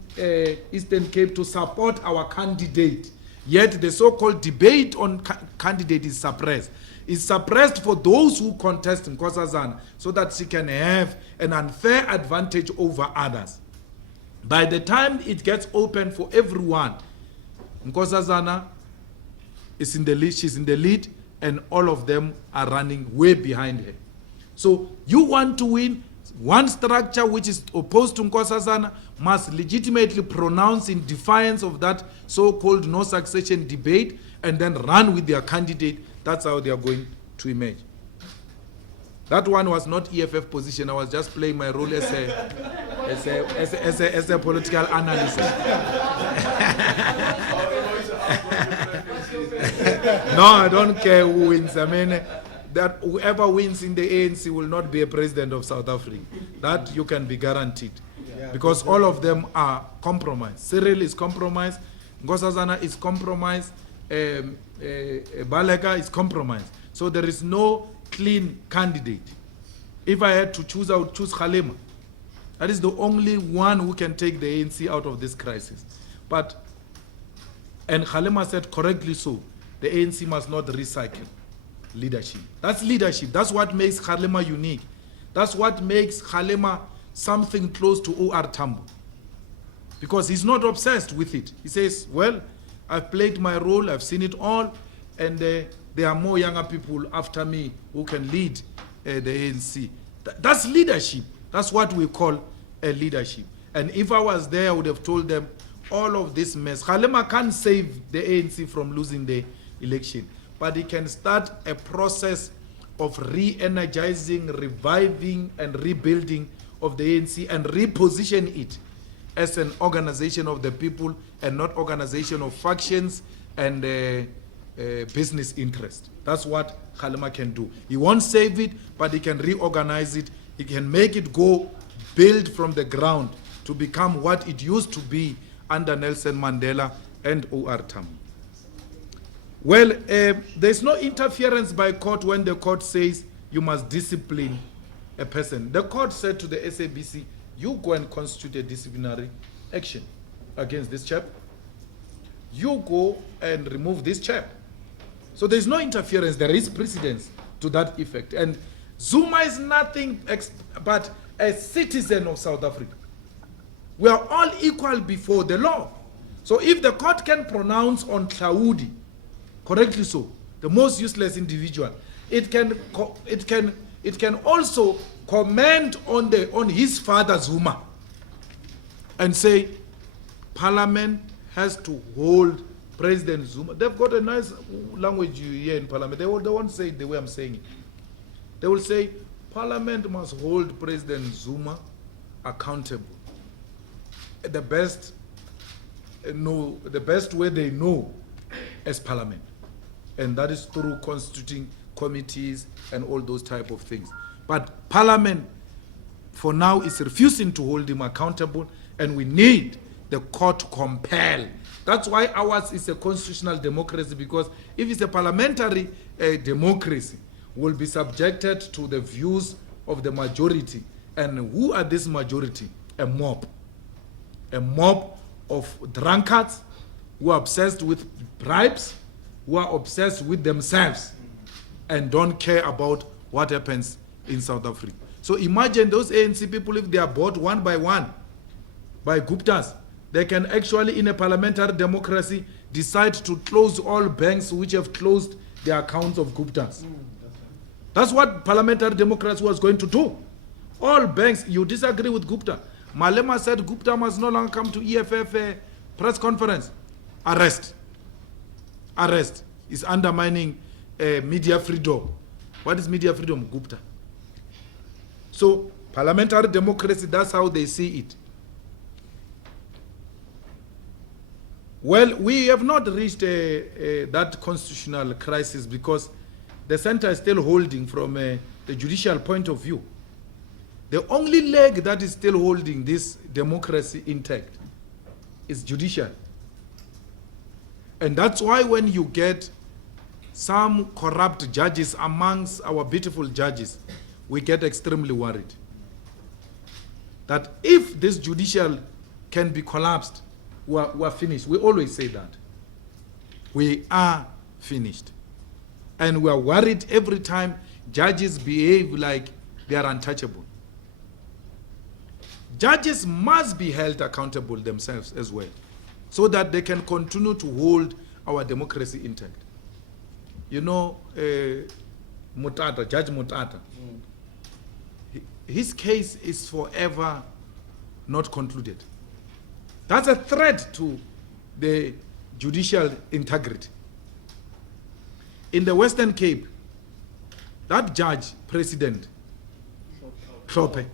Eastern Cape to support our candidate, yet the so-called debate on candidate is suppressed. It's suppressed for those who contest Nkosazana so that she can have an unfair advantage over others. By the time it gets open for everyone, Nkosazana is in the lead, she's in the lead, and all of them are running way behind her. So you want to win, one structure which is opposed to Nkosazana must legitimately pronounce in defiance of that so-called no succession debate and then run with their candidate. That's how they are going to emerge. That one was not EFF position. I was just playing my role as a political analyst. No, I don't care who wins. I mean, that whoever wins in the ANC will not be a president of South Africa. That you can be guaranteed. Because all of them are compromised. Cyril is compromised. Nkosazana is compromised. Baleka is compromised. So there is no clean candidate. If I had to choose, I would choose Kgalema. That is the only one who can take the ANC out of this crisis. And Kgalema said correctly so, the ANC must not recycle leadership. That's leadership. That's what makes Kgalema unique. That's what makes Kgalema something close to O.R. Tambo. Because he's not obsessed with it. He says, well, I've played my role, I've seen it all, and there are more younger people after me who can lead the ANC. That's leadership. That's what we call a leadership. And if I was there, I would have told them all of this mess. Kgalema can't save the ANC from losing the election, but he can start a process of re-energizing, reviving, and rebuilding of the ANC and reposition it as an organization of the people and not organization of factions and business interest. That's what Kgalema can do. He won't save it, but he can reorganize it. He can make it go, build from the ground to become what it used to be under Nelson Mandela and O.R. Tambo. Well, there's no interference by court when the court says you must discipline a person. The court said to the SABC, you go and constitute a disciplinary action against this chap. You go and remove this chap. So there's no interference. There is precedence to that effect. And Zuma is nothing but a citizen of South Africa. We are all equal before the law. So if the court can pronounce on Hlaudi, correctly so, the most useless individual, it can also comment on his father Zuma and say Parliament has to hold President Zuma. They've got a nice language here in Parliament. They won't say it the way I'm saying it. They will say, Parliament must hold President Zuma accountable. The best way they know as Parliament. And that is through constituting committees and all those type of things. But Parliament, for now, is refusing to hold him accountable, and we need the court to compel. That's why ours is a constitutional democracy, because if it's a parliamentary democracy, we'll be subjected to the views of the majority. And who are this majority? A mob. A mob of drunkards who are obsessed with bribes, who are obsessed with themselves, and don't care about what happens in South Africa. So imagine those ANC people, if they are bought one by Guptas, they can actually, in a parliamentary democracy, decide to close all banks which have closed the accounts of Guptas. That's what parliamentary democracy was going to do. All banks, you disagree with Gupta. Malema said Gupta must no longer come to EFF press conference. Arrest. Arrest. Is undermining media freedom. What is media freedom? Gupta. So, parliamentary democracy, that's how they see it. Well, we have not reached that constitutional crisis because the center is still holding from the judicial point of view. The only leg that is still holding this democracy intact is judicial. And that's why when you get some corrupt judges amongst our beautiful judges, we get extremely worried. That if this judicial can be collapsed, we're finished. We always say that. We are finished. And we are worried every time judges behave like they are untouchable. Judges must be held accountable themselves as well, so that they can continue to hold our democracy intact. You know, Mutata, Judge Mutata, his case is forever not concluded. That's a threat to the judicial integrity. In the Western Cape, that judge, President Hlophe,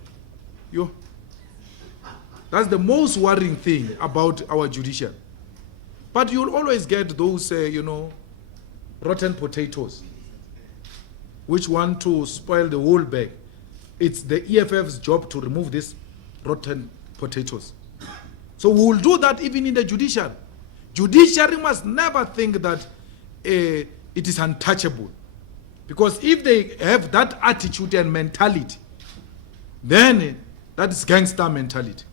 that's the most worrying thing about our judicial. But you'll always get those, rotten potatoes, which want to spoil the whole bag. It's the EFF's job to remove these rotten potatoes. So we will do that even in the judiciary. Judiciary must never think that it is untouchable. Because if they have that attitude and mentality, then that is gangster mentality.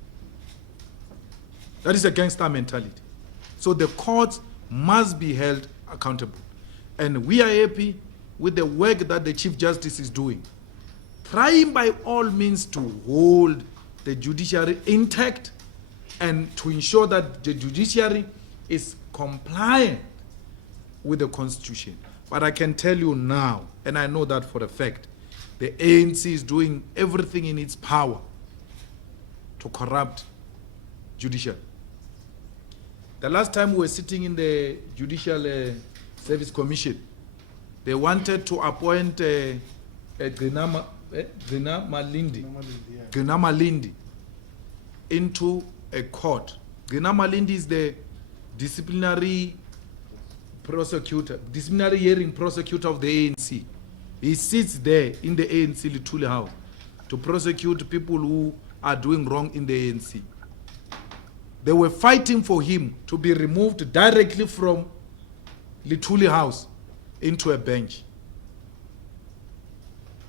That is a gangster mentality. So the courts must be held accountable. And we are happy with the work that the Chief Justice is doing, trying by all means to hold the judiciary intact and to ensure that the judiciary is compliant with the Constitution. But I can tell you now, and I know that for a fact, the ANC is doing everything in its power to corrupt judiciary. The last time we were sitting in the Judicial Service Commission, they wanted to appoint Grinama Malindi into a court. Grinama Malindi is the disciplinary hearing prosecutor of the ANC. He sits there in the ANC Lituli House to prosecute people who are doing wrong in the ANC. They were fighting for him to be removed directly from Lituli House into a bench.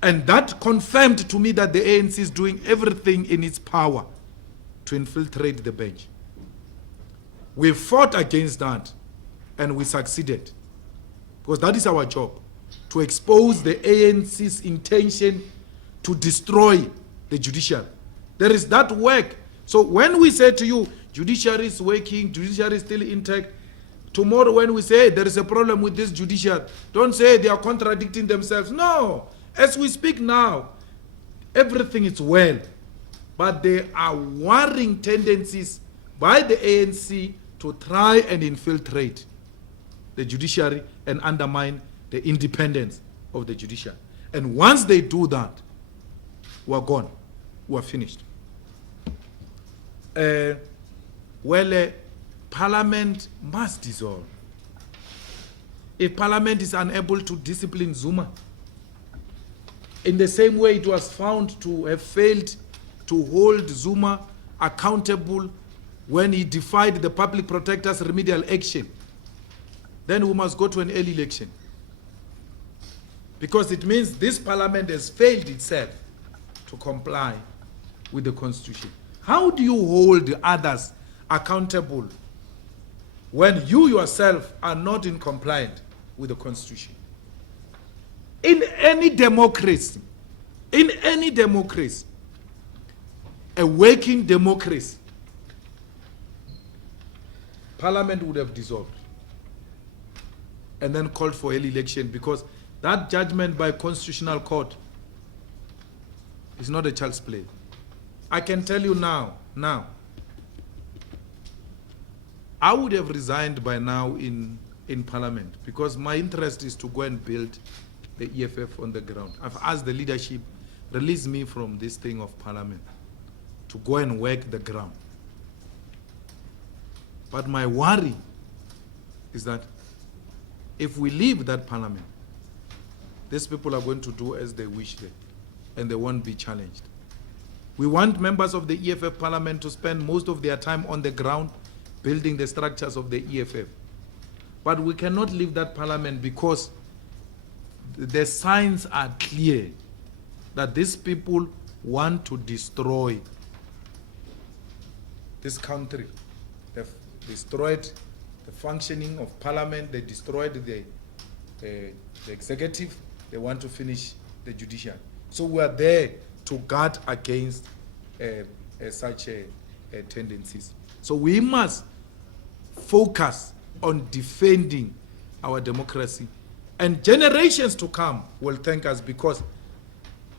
And that confirmed to me that the ANC is doing everything in its power to infiltrate the bench. We fought against that and we succeeded. Because that is our job, to expose the ANC's intention to destroy the judiciary. There is that work. So when we say to you, judiciary is working, judiciary is still intact, tomorrow when we say there is a problem with this judiciary, don't say they are contradicting themselves. No. As we speak now, everything is well. But there are worrying tendencies by the ANC to try and infiltrate the judiciary and undermine the independence of the judiciary. And once they do that, we're gone. We're finished. Parliament must dissolve. If Parliament is unable to discipline Zuma, in the same way it was found to have failed to hold Zuma accountable when he defied the public protector's remedial action, then we must go to an early election. Because it means this Parliament has failed itself to comply with the Constitution. How do you hold others accountable when you yourself are not in compliance with the Constitution? In any democracy, a working democracy, Parliament would have dissolved and then called for early election, because that judgment by Constitutional Court is not a child's play. I can tell you now, I would have resigned by now in Parliament, because my interest is to go and build the EFF on the ground. I've asked the leadership, release me from this thing of Parliament to go and work the ground. But my worry is that if we leave that Parliament, these people are going to do as they wish there, and they won't be challenged. We want members of the EFF Parliament to spend most of their time on the ground building the structures of the EFF. But we cannot leave that Parliament, because the signs are clear that these people want to destroy this country. They've destroyed the functioning of Parliament, they destroyed the executive, they want to finish the judiciary. So we are there to guard against such tendencies. So we must focus on defending our democracy, and generations to come will thank us, because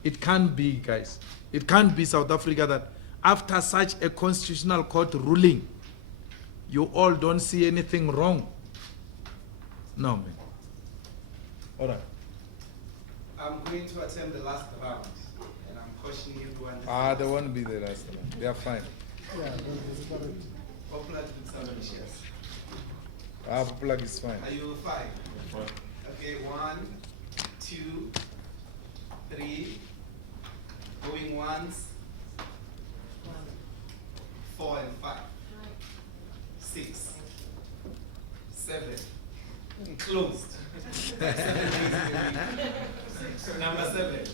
it can't be, guys, it can't be South Africa that after such a Constitutional Court ruling, you all don't see anything wrong. No, man. All right. I'm going to attempt the last round, and I'm cautioning everyone. They won't be the last round. They are fine. Popular keeps some shares. Plug is fine. Are you fine? Okay, 1, 2, 3, going once, 4 and 5, 6, 7, closed. 7 Number 7.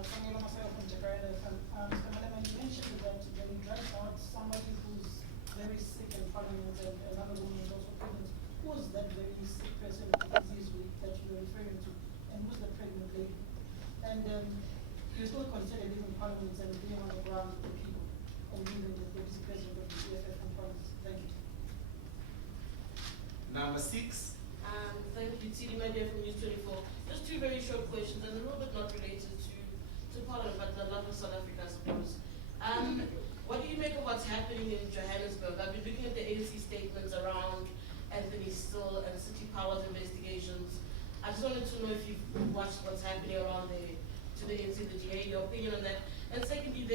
Samuel myself from Jakarta. Mr. Malema, you mentioned that when you drive out somebody who's very sick in Parliament and another woman is also pregnant, who's that very sick person with the disease that you're referring to, and who's the pregnant lady? And you still consider leaving Parliament and being on the ground with the people, and leaving the deputy president of the EFF in Parliament. Thank you. Number 6. Thank you, Tidi Media from News 24. Just 2 very short questions, and a little bit not related to Parliament, but the love of South Africa, I suppose. What do you make of what's happening in Johannesburg? I've been looking at the ANC statements around Anthony Still and City Powers investigations. I just wanted to know if you've watched what's happening around there to the ANC, the GA, your opinion on that. And secondly,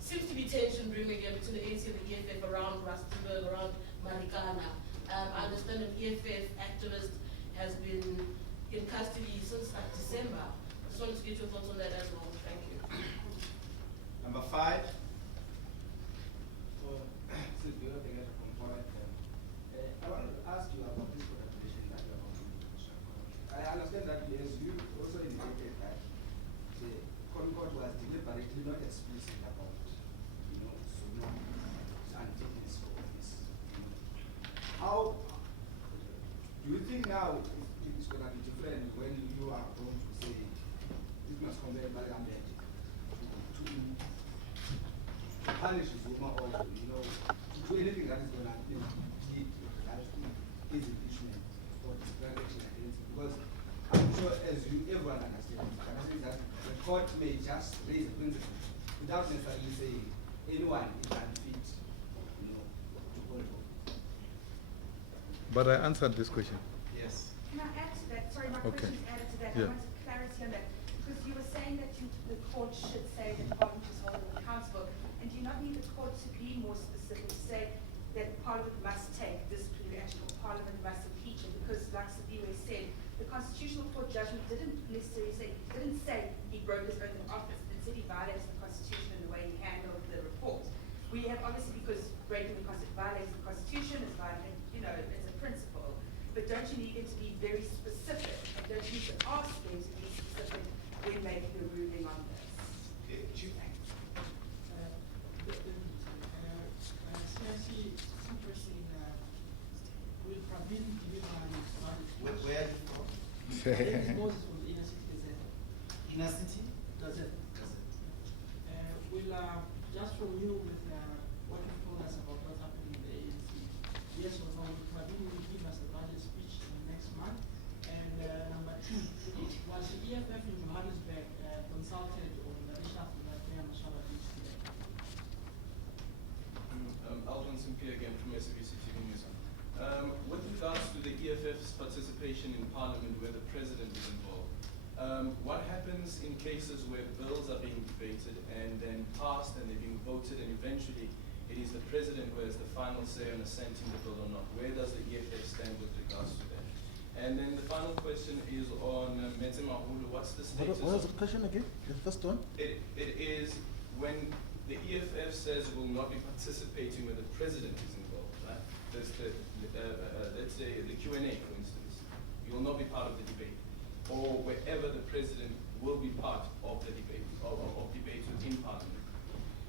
seems to be tension brewing again between the ANC and the EFF around Rustenburg, around Marikana. I understand an EFF activist has been in custody since December. I just wanted to get your thoughts on that as well. Thank you. Number 5. Since we have to get a component, I wanted to ask you about this collaboration that you are on. I understand that as you also indicated that the Concord was deliberately not explicit about, Zuma and taking his office. How do you think now it's going to be different when you are going to say it must convey Malambe to punish Zuma or to do anything that is going to lead to his impeachment or discretion against him? Because I'm sure as everyone understands that the court may just raise a principle without necessarily saying anyone is unfit, you know, to control. But I answered this question. Yes. Can I add to that? Sorry, my Okay. question's added to that. Yeah. I wanted clarity on that. Because you were saying that the court should say that Parliament is holding them accountable. And do you not need the court to be more specific, to say that Parliament must take disciplinary action or Parliament must impeach him? Because like Sabiwe said, the Constitutional Court judgment didn't necessarily say, didn't say he broke his oath of office. It said he violated the Constitution in the way he handled the report. We have obviously, because breaking the Constitution violates the Constitution, is violating, you know, it's a principle. But don't you need it to be very specific? And don't you need to ask them to be specific when making a ruling on this? CIC interested in will Pravin give Where are you from? Moses from the Inner City Gazette. Inner City? Gazette. Will just from you with what you told us about what's happening in the ANC, yes or no, Pravin will give us a budget speech next month. And number two, was the EFF in Johannesburg consulted on the reshuffle that Mayor Mashala did today? Alvin Simpia again from SABC TV News. With regards to the EFF's participation in Parliament where the President is involved, what happens in cases where bills are being debated and then passed and they're being voted and eventually it is the President who has the final say on assenting the bill or not? Where does the EFF stand with regards to that? And then the final question is on Metsimahulu. What's the status? What was the question again? The first one? It is when the EFF says it will not be participating where the President is involved, right? There's let's say the Q&A, for instance. You will not be part of the debate. Or wherever the President will be part of the debate, of debate within Parliament.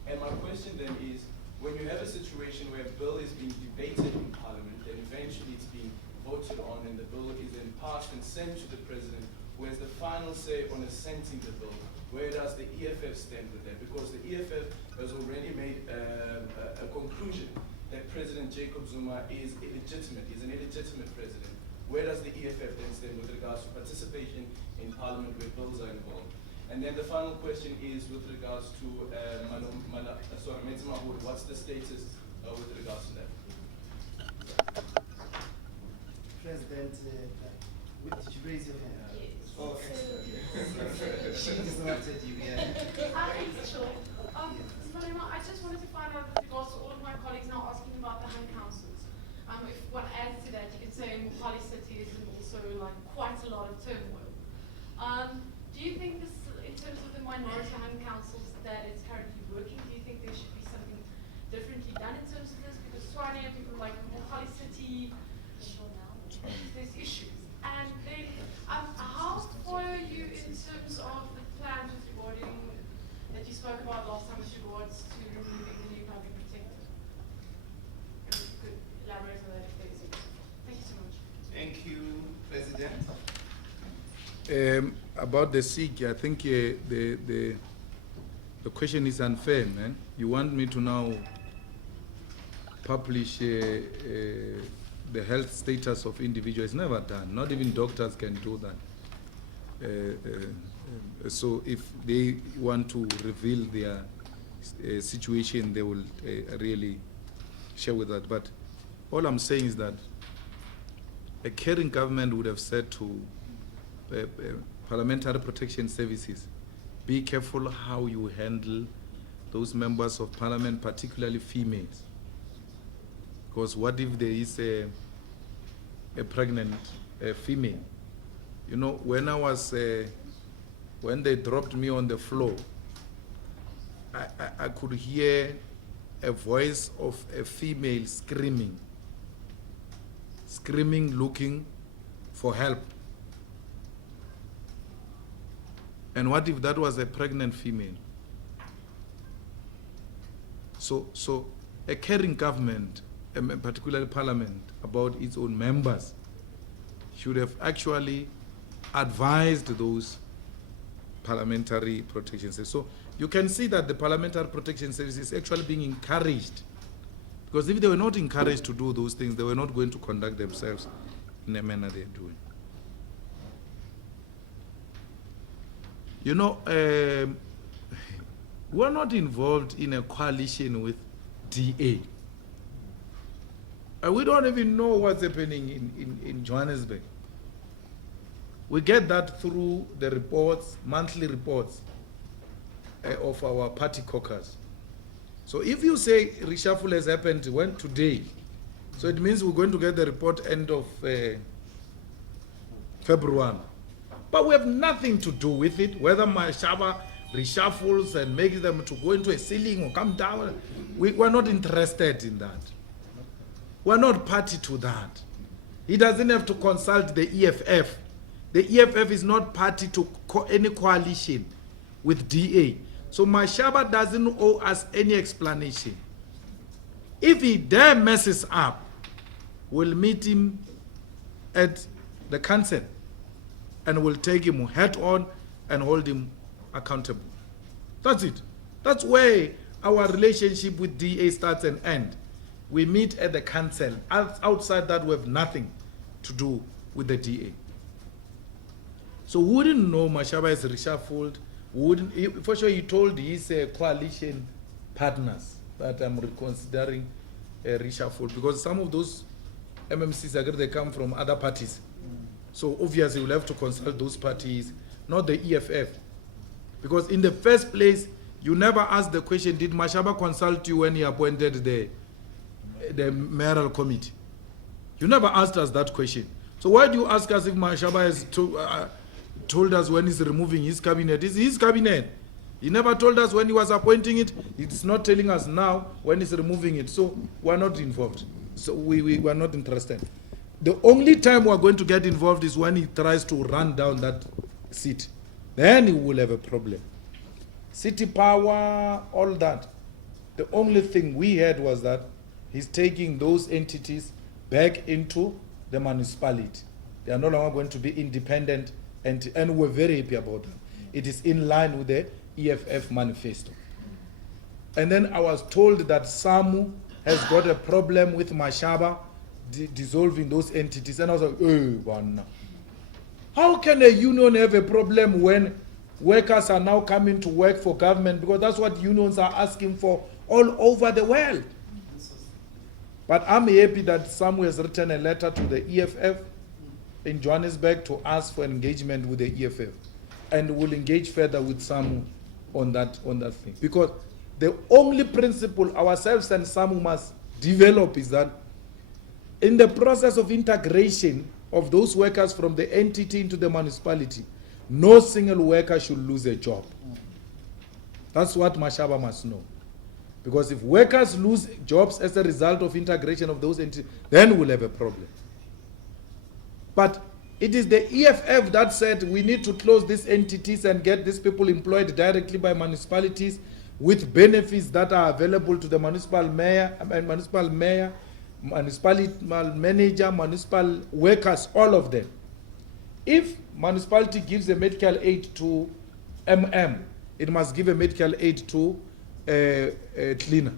And my question then is, when you have a situation where a bill is being debated in Parliament, then eventually it's being voted on and the bill is then passed and sent to the President, who has the final say on assenting the bill, where does the EFF stand with that? Because the EFF has already made a conclusion that President Jacob Zuma is illegitimate, is an illegitimate president. Where does the EFF then stand with regards to participation in Parliament where bills are involved? And then the final question is with regards to Metsimahulu. What's the status with regards to that? President, did you raise your hand? Yes. Oh, she interrupted you, yeah. Sure. Malema, I just wanted to find out with regards to all of my colleagues now asking about the home councils. If one adds to that, you can say Mohali City is also like quite a lot of turmoil. Do you think this, in terms of the minority home councils that it's currently working, do you think there should be something differently done in terms of this? Because Tshwane, like Mohali City, there's issues. And then, how far are you in terms of the plans with regarding that you spoke about last time with regards to removing the new public protector? If you could elaborate on that, please. Thank you so much. Thank you, President. About the SIG, I think the question is unfair, man. You want me to now publish the health status of individuals? It's never done. Not even doctors can do that. So if they want to reveal their situation, they will really share with that. But all I'm saying is that a caring government would have said to parliamentary protection services, be careful how you handle those members of parliament, particularly females. Because what if there is a pregnant female? You know, when I was, when they dropped me on the floor, I could hear a voice of a female screaming, looking for help. And what if that was a pregnant female? So a caring government, particularly parliament, about its own members, should have actually advised those parliamentary protection services. So you can see that the parliamentary protection service is actually being encouraged. Because if they were not encouraged to do those things, they were not going to conduct themselves in the manner they're doing. You know, we're not involved in a coalition with DA. And we don't even know what's happening in Johannesburg. We get that through the reports, monthly reports of our party caucus. So if you say reshuffle has happened today, so it means we're going to get the report end of February. But we have nothing to do with it, whether Mashaba reshuffles and makes them to go into a ceiling or come down. We're not interested in that. We're not party to that. He doesn't have to consult the EFF. The EFF is not party to any coalition with DA. So Mashaba doesn't owe us any explanation. If he dare messes up, we'll meet him at the council and we'll take him head on and hold him accountable. That's it. That's where our relationship with DA starts and ends. We meet at the council. Outside that, we have nothing to do with the DA. So we wouldn't know Mashaba is reshuffled. For sure, he told his coalition partners that I'm reconsidering a reshuffle because some of those MMCs they come from other parties. So obviously, we'll have to consult those parties, not the EFF. Because in the first place, you never asked the question, did Mashaba consult you when he appointed the mayoral committee? You never asked us that question. So why do you ask us if Mashaba has told us when he's removing his cabinet? It's his cabinet. He never told us when he was appointing it. It's not telling us now when he's removing it. So we're not involved. So we're not interested. The only time we're going to get involved is when he tries to run down that seat. Then he will have a problem. City power, all that. The only thing we had was that he's taking those entities back into the municipality. They are no longer going to be independent, and we're very happy about that. It is in line with the EFF manifesto. And then I was told that SAMU has got a problem with Mashaba dissolving those entities. And I was like, oh, how can a union have a problem when workers are now coming to work for government? Because that's what unions are asking for all over the world. But I'm happy that SAMU has written a letter to the EFF in Johannesburg to ask for engagement with the EFF. And we'll engage further with SAMU on that thing. Because the only principle ourselves and SAMU must develop is that in the process of integration of those workers from the entity into the municipality, no single worker should lose a job. That's what Mashaba must know. Because if workers lose jobs as a result of integration of those entities, then we'll have a problem. But it is the EFF that said we need to close these entities and get these people employed directly by municipalities with benefits that are available to the municipal manager, municipal workers, all of them. If municipality gives a medical aid to it must give a medical aid to a cleaner.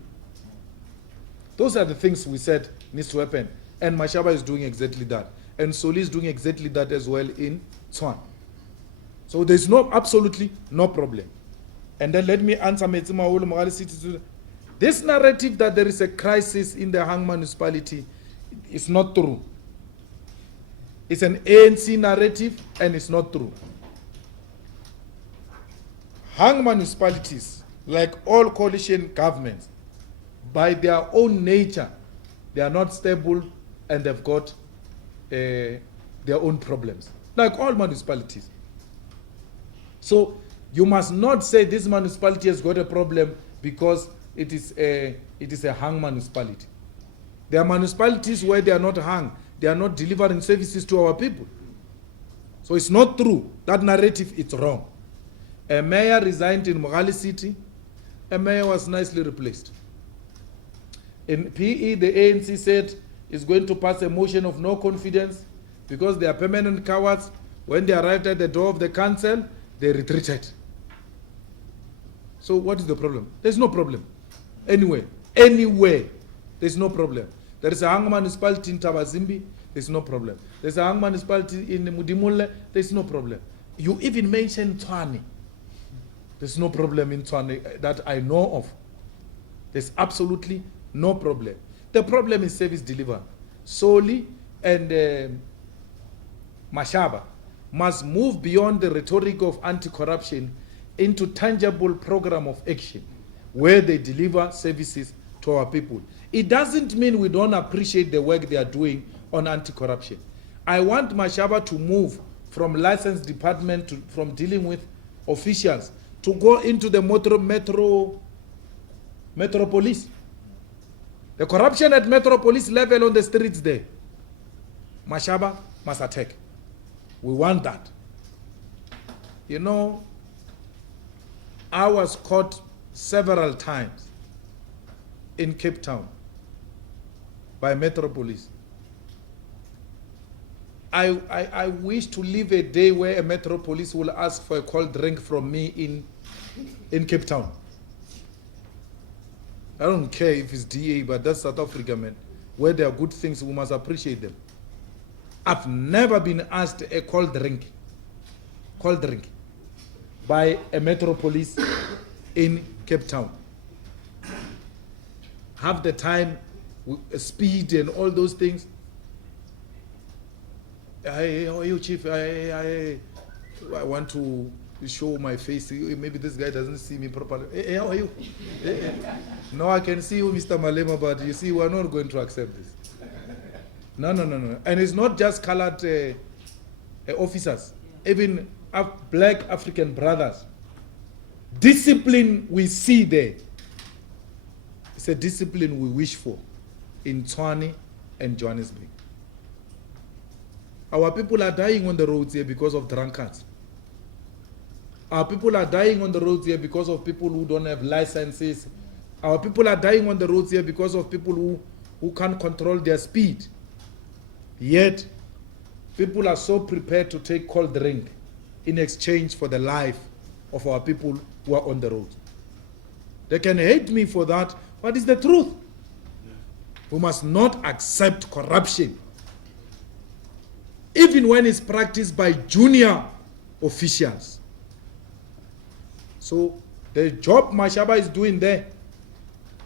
Those are the things we said needs to happen. And Mashaba is doing exactly that. And Soli is doing exactly that as well in Tswan. So there's absolutely no problem. And then let me answer this narrative that there is a crisis in the Hang municipality is not true. It's an ANC narrative and it's not true. Hang municipalities, like all coalition governments, by their own nature, they are not stable and they've got their own problems, like all municipalities. So you must not say this municipality has got a problem because it is a hung municipality. There are municipalities where they are not hung, they are not delivering services to our people. So it's not true. That narrative is wrong. A mayor resigned in Mogale City, a mayor was nicely replaced. In PE, the ANC said it's going to pass a motion of no confidence because they are permanent cowards. When they arrived at the door of the council, they retreated. So what is the problem? There's no problem. Anywhere, there's no problem. There is a Hang municipality in Tabazimbi, there's no problem. There's a Hang municipality in Mudimule, there's no problem. You even mentioned Tswane. There's no problem in Tshwane that I know of. There's absolutely no problem. The problem is service delivery. Soli and Mashaba must move beyond the rhetoric of anti-corruption into tangible program of action where they deliver services to our people. It doesn't mean we don't appreciate the work they are doing on anti-corruption. I want Mashaba to move from license department from dealing with officials to go into the metro police. The corruption at metro police level on the streets there. Mashaba must attack. We want that. You know, I was caught several times in Cape Town by metro police. I wish to live a day where a metro police will ask for a cold drink from me in Cape Town. I don't care if it's DA, but that's South Africa, man. Where there are good things, we must appreciate them. I've never been asked a cold drink by a metro police in Cape Town. Half the time, speed and all those things. Hey, how are you, Chief? I want to show my face. Maybe this guy doesn't see me properly. Hey, how are you? Hey. No, I can see you, Mr. Malema, but you see, we're not going to accept this. No. And it's not just colored officers, even black African brothers. Discipline we see there. It's a discipline we wish for in Tshwane and Johannesburg. Our people are dying on the roads here because of drunkards. Our people are dying on the roads here because of people who don't have licenses. Our people are dying on the roads here because of people who can't control their speed. Yet, people are so prepared to take cold drink in exchange for the life of our people who are on the road. They can hate me for that, but it's the truth. We must not accept corruption, even when it's practiced by junior officials. So the job Mashaba is doing there,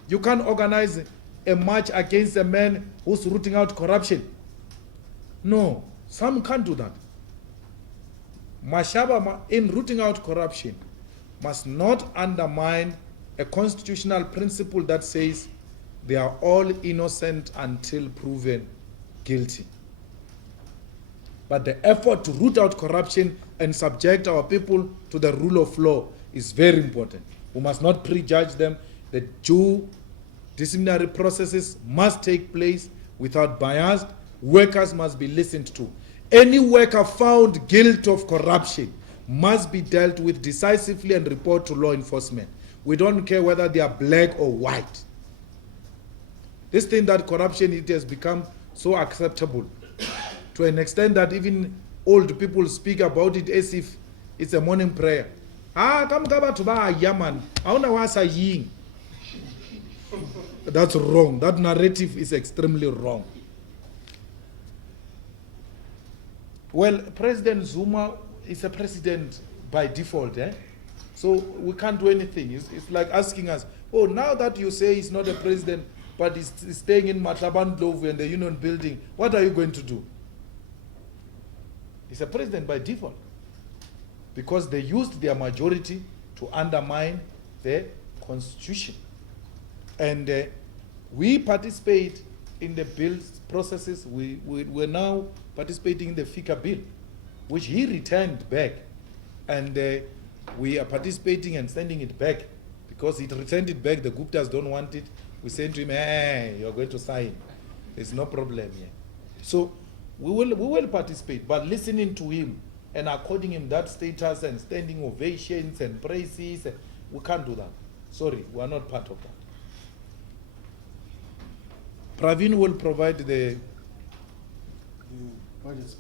you can't organize a march against a man who's rooting out corruption. No, some can't do that. Mashaba, in rooting out corruption, must not undermine a constitutional principle that says they are all innocent until proven guilty. But the effort to root out corruption and subject our people to the rule of law is very important. We must not prejudge them. The due disciplinary processes must take place without bias. Workers must be listened to. Any worker found guilty of corruption must be dealt with decisively and report to law enforcement. We don't care whether they are black or white. This thing that corruption, it has become so acceptable to an extent that even old people speak about it as if it's a morning prayer. That's wrong. That narrative is extremely wrong. Well, President Zuma is a president by default, so we can't do anything. It's like asking us, oh, now that you say he's not a president, but he's staying in Matlabandlovu and the Union Building, what are you going to do? He's a president by default, because they used their majority to undermine the constitution. And we participate in the bill processes. We're now participating in the FICA bill, which he returned back. And we are participating and sending it back. Because he returned it back, the Guptas don't want it. We send to him, hey, you're going to sign. There's no problem here. So we will participate, but listening to him and according him that status and standing ovations and praises, we can't do that. Sorry, we are not part of that. Praveen will provide the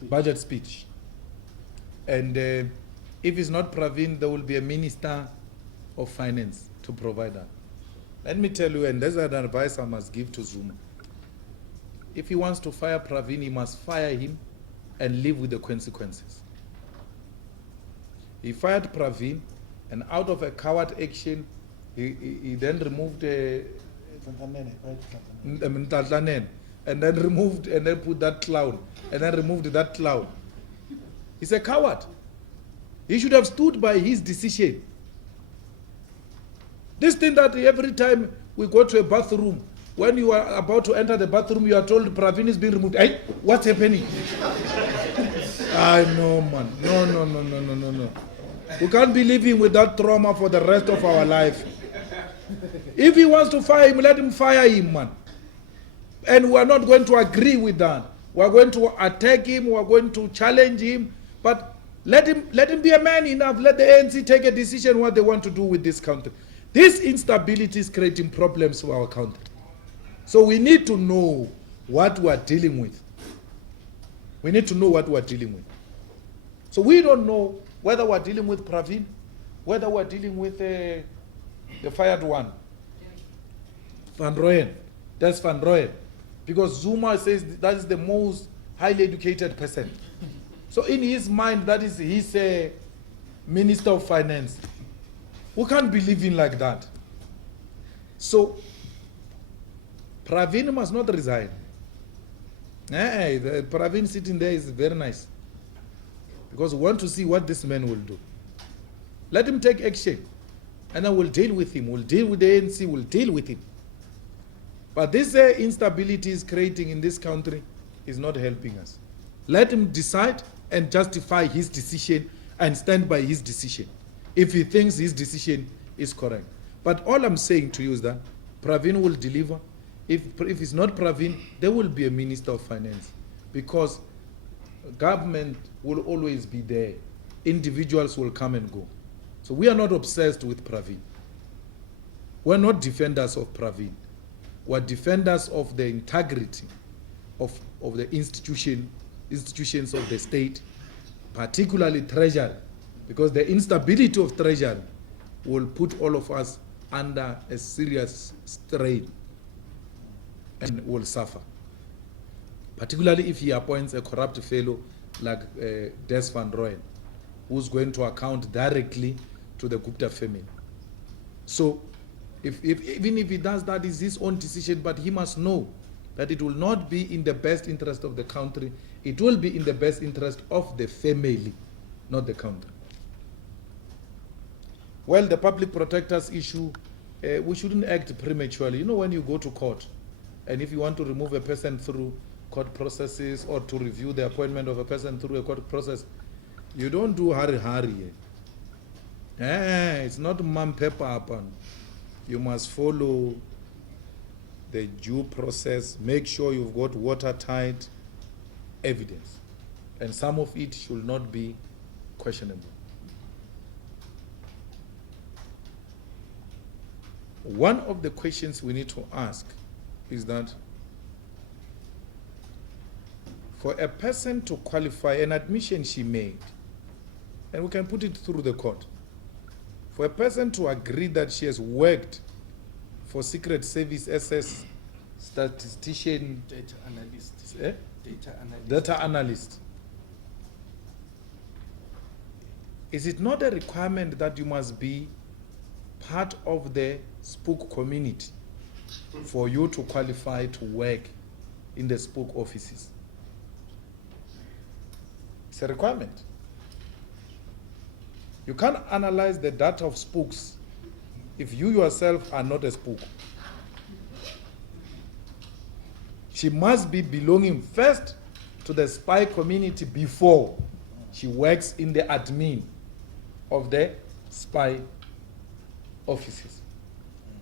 budget speech. And if it's not Praveen, there will be a minister of finance to provide that. Let me tell you, and there's an advice I must give to Zuma. If he wants to fire Praveen, he must fire him and live with the consequences. He fired Praveen And out of a coward action, he then removed Mtatlanen, and then removed and then put that cloud, and then removed that cloud. He's a coward. He should have stood by his decision. This thing that every time we go to a bathroom, when you are about to enter the bathroom, you are told Pravin is being removed. Hey, what's happening? I know, man. No. We can't be living with that trauma for the rest of our life. If he wants to fire him, let him fire him, man. And we are not going to agree with that. We are going to attack him. We are going to challenge him. But let him be a man enough. Let the ANC take a decision what they want to do with this country. This instability is creating problems for our country. So we need to know what we are dealing with. We need to know what we are dealing with. So we don't know whether we are dealing with Pravin, whether we are dealing with the fired one, Van Rooyen. That's Van Rooyen. Because Zuma says that is the most highly educated person. So in his mind, that is his Minister of Finance. We can't be living like that. So Pravin must not resign. The Pravin sitting there is very nice. Because we want to see what this man will do. Let him take action. And then we'll deal with him. We'll deal with the ANC. We'll deal with him. But this instability is creating in this country is not helping us. Let him decide and justify his decision and stand by his decision if he thinks his decision is correct. But all I'm saying to you is that Pravin will deliver. If it's not Pravin, there will be a Minister of Finance, because government will always be there. Individuals will come and go. So we are not obsessed with Pravin. We're not defenders of Pravin. We're defenders of the integrity of the institutions of the state, particularly Treasury, because the instability of Treasury will put all of us under a serious strain and will suffer. Particularly if he appoints a corrupt fellow like Des Van Rooyen, who's going to account directly to the Gupta family. So even if he does that, it's his own decision, but he must know that it will not be in the best interest of the country. It will be in the best interest of the family, not the country. Well, the public protectors issue, we shouldn't act prematurely. You know, when you go to court, and if you want to remove a person through court processes or to review the appointment of a person through a court process, you don't do hurry. It's not mum pepper happen. You must follow the due process. Make sure you've got watertight evidence. And some of it should not be questionable. One of the questions we need to ask is that for a person to qualify an admission she made, and we can put it through the court, for a person to agree that she has worked for Secret Service SS statistician, Data analyst. Data analyst, is it not a requirement that you must be part of the spook community for you to qualify to work in the spook offices? It's a requirement. You can't analyze the data of spooks if you yourself are not a spook. She must be belonging first to the spy community before she works in the admin of the spy offices.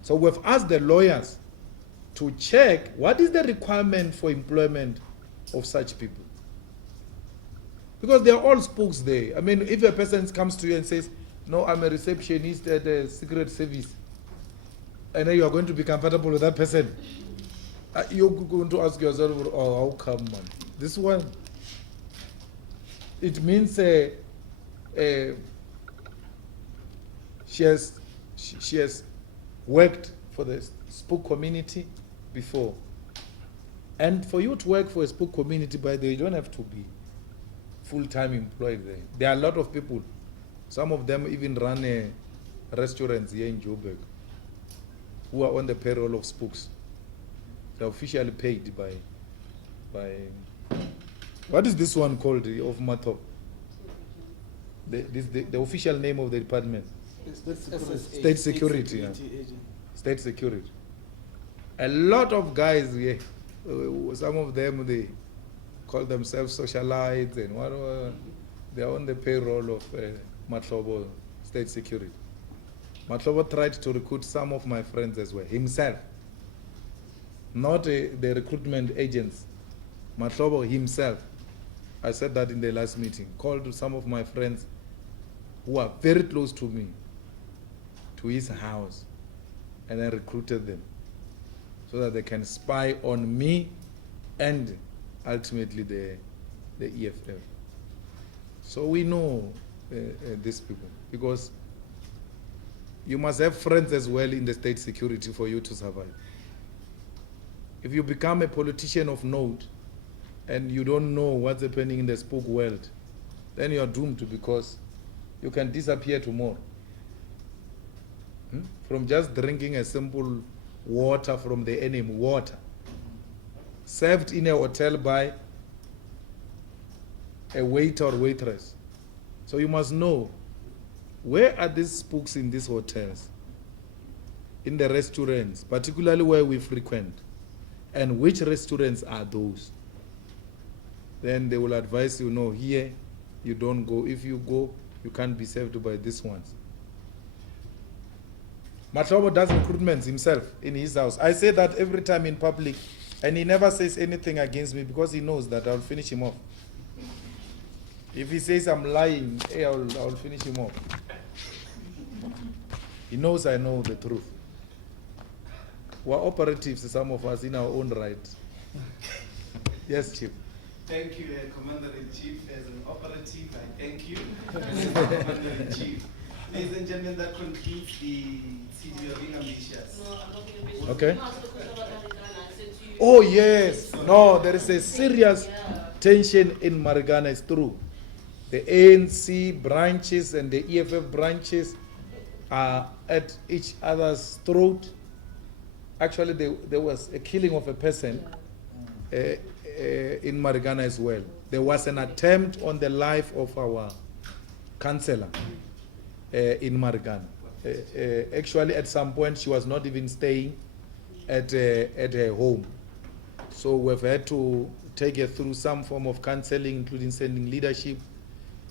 So we've asked the lawyers to check what is the requirement for employment of such people. Because they are all spooks there. I mean, if a person comes to you and says, no, I'm a receptionist at the Secret Service, and then you are going to be comfortable with that person, you're going to ask yourself, oh, how come, man? This one, it means she has worked for the spook community before. And for you to work for a spook community, by the way, you don't have to be full-time employed there. There are a lot of people. Some of them even run restaurants here in Joburg who are on the payroll of spooks. They're officially paid by what is this one called of Matop? The official name of the department? State Security. Yeah. State Security. A lot of guys, yeah, some of them, they call themselves socialites and whatever. They're on the payroll of Matlobo State Security. Matlobo tried to recruit some of my friends as well, himself. Not the recruitment agents. Matlobo himself. I said that in the last meeting. Called some of my friends who are very close to me to his house, and I recruited them so that they can spy on me and ultimately the EFF. So we know these people, because you must have friends as well in the state security for you to survive. If you become a politician of note and you don't know what's happening in the spook world, then you are doomed, because you can disappear tomorrow. From just drinking a simple water from the enemy, water, served in a hotel by a waiter or waitress. So you must know, where are these spooks in these hotels, in the restaurants, particularly where we frequent, and which restaurants are those? Then they will advise you, no, here you don't go. If you go, you can't be served by these ones. Matlobo does recruitments himself in his house. I say that every time in public, and he never says anything against me, because he knows that I'll finish him off. If he says I'm lying, I'll finish him off. He knows I know the truth. We're operatives, some of us, in our own right. Yes, Chief. Thank you, Commander-in-Chief. As an operative, I thank you. As a Commander-in-Chief. Ladies and gentlemen, that concludes the CD of being ambitious. No, I'm talking about Okay. you asked the question about Marikana. I said to you. Oh, yes. No, there is a serious tension in Marikana. It's true. The ANC branches and the EFF branches are at each other's throat. Actually, there was a killing of a person in Marikana as well. There was an attempt on the life of our councillor in Marikana. Actually, at some point, she was not even staying at her home. So we've had to take her through some form of counseling, including sending leadership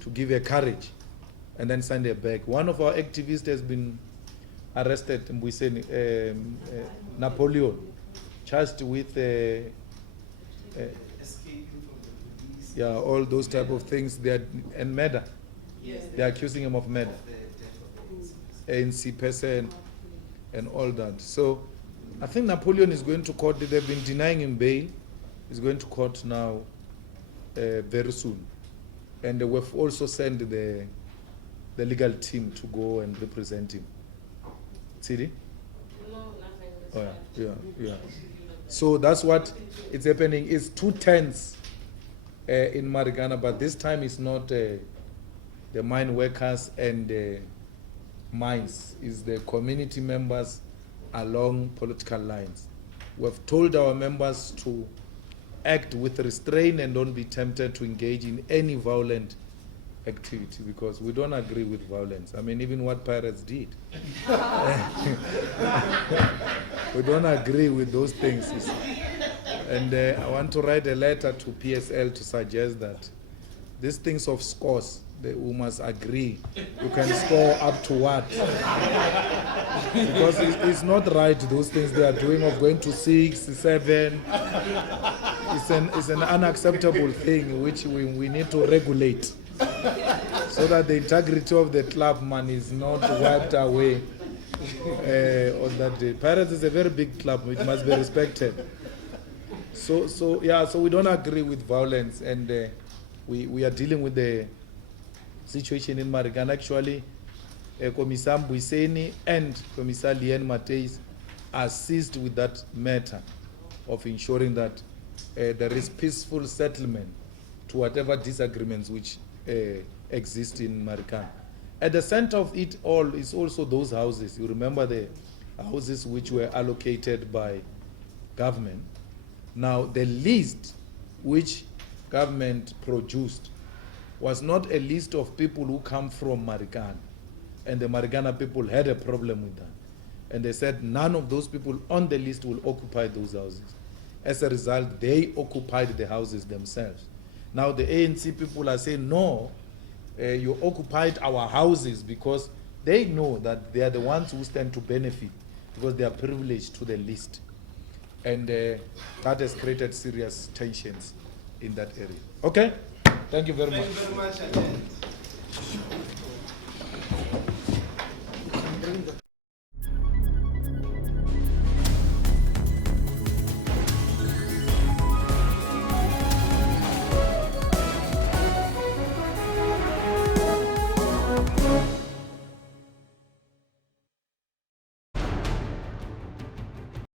to give her courage, and then send her back. One of our activists has been arrested, we say Napoleon, charged with Escaping from the police. yeah, all those type of things. And murder. Yes, They're accusing him of murder. Of the death of the ANC. ANC person and all that. So I think Napoleon is going to court. They've been denying him bail. He's going to court now very soon. And we've also sent the legal team to go and represent him. Sidi? No, nothing. That's Oh fine. yeah. So that's what is happening. It's 2 tents in Marikana, but this time it's not the mine workers and the mines. It's the community members along political lines. We've told our members to act with restraint and don't be tempted to engage in any violent activity, because we don't agree with violence. I mean, even what pirates did. We don't agree with those things. You see. And I want to write a letter to PSL to suggest that these things of scores, we must agree. You can score up to what? Because it's not right, those things they are doing of going to 6, 7. It's an unacceptable thing which we need to regulate, so that the integrity of the club man is not wiped away on that day. Pirates is a very big club, it must be respected. So we don't agree with violence, and we are dealing with the situation in Marikana. Actually, Commissar Mbuyiseni and Commissar Lien Mateis assist with that matter of ensuring that there is peaceful settlement to whatever disagreements which exist in Marikana. At the center of it all is also those houses. You remember the houses which were allocated by government. Now, the list which government produced was not a list of people who come from Marikana. And the Marikana people had a problem with that. And they said none of those people on the list will occupy those houses. As a result, they occupied the houses themselves. Now the ANC people are saying, no, you occupied our houses, because they know that they are the ones who stand to benefit because they are privileged to the list. And that has created serious tensions in that area. Okay? Thank you very much. Thank you very much again.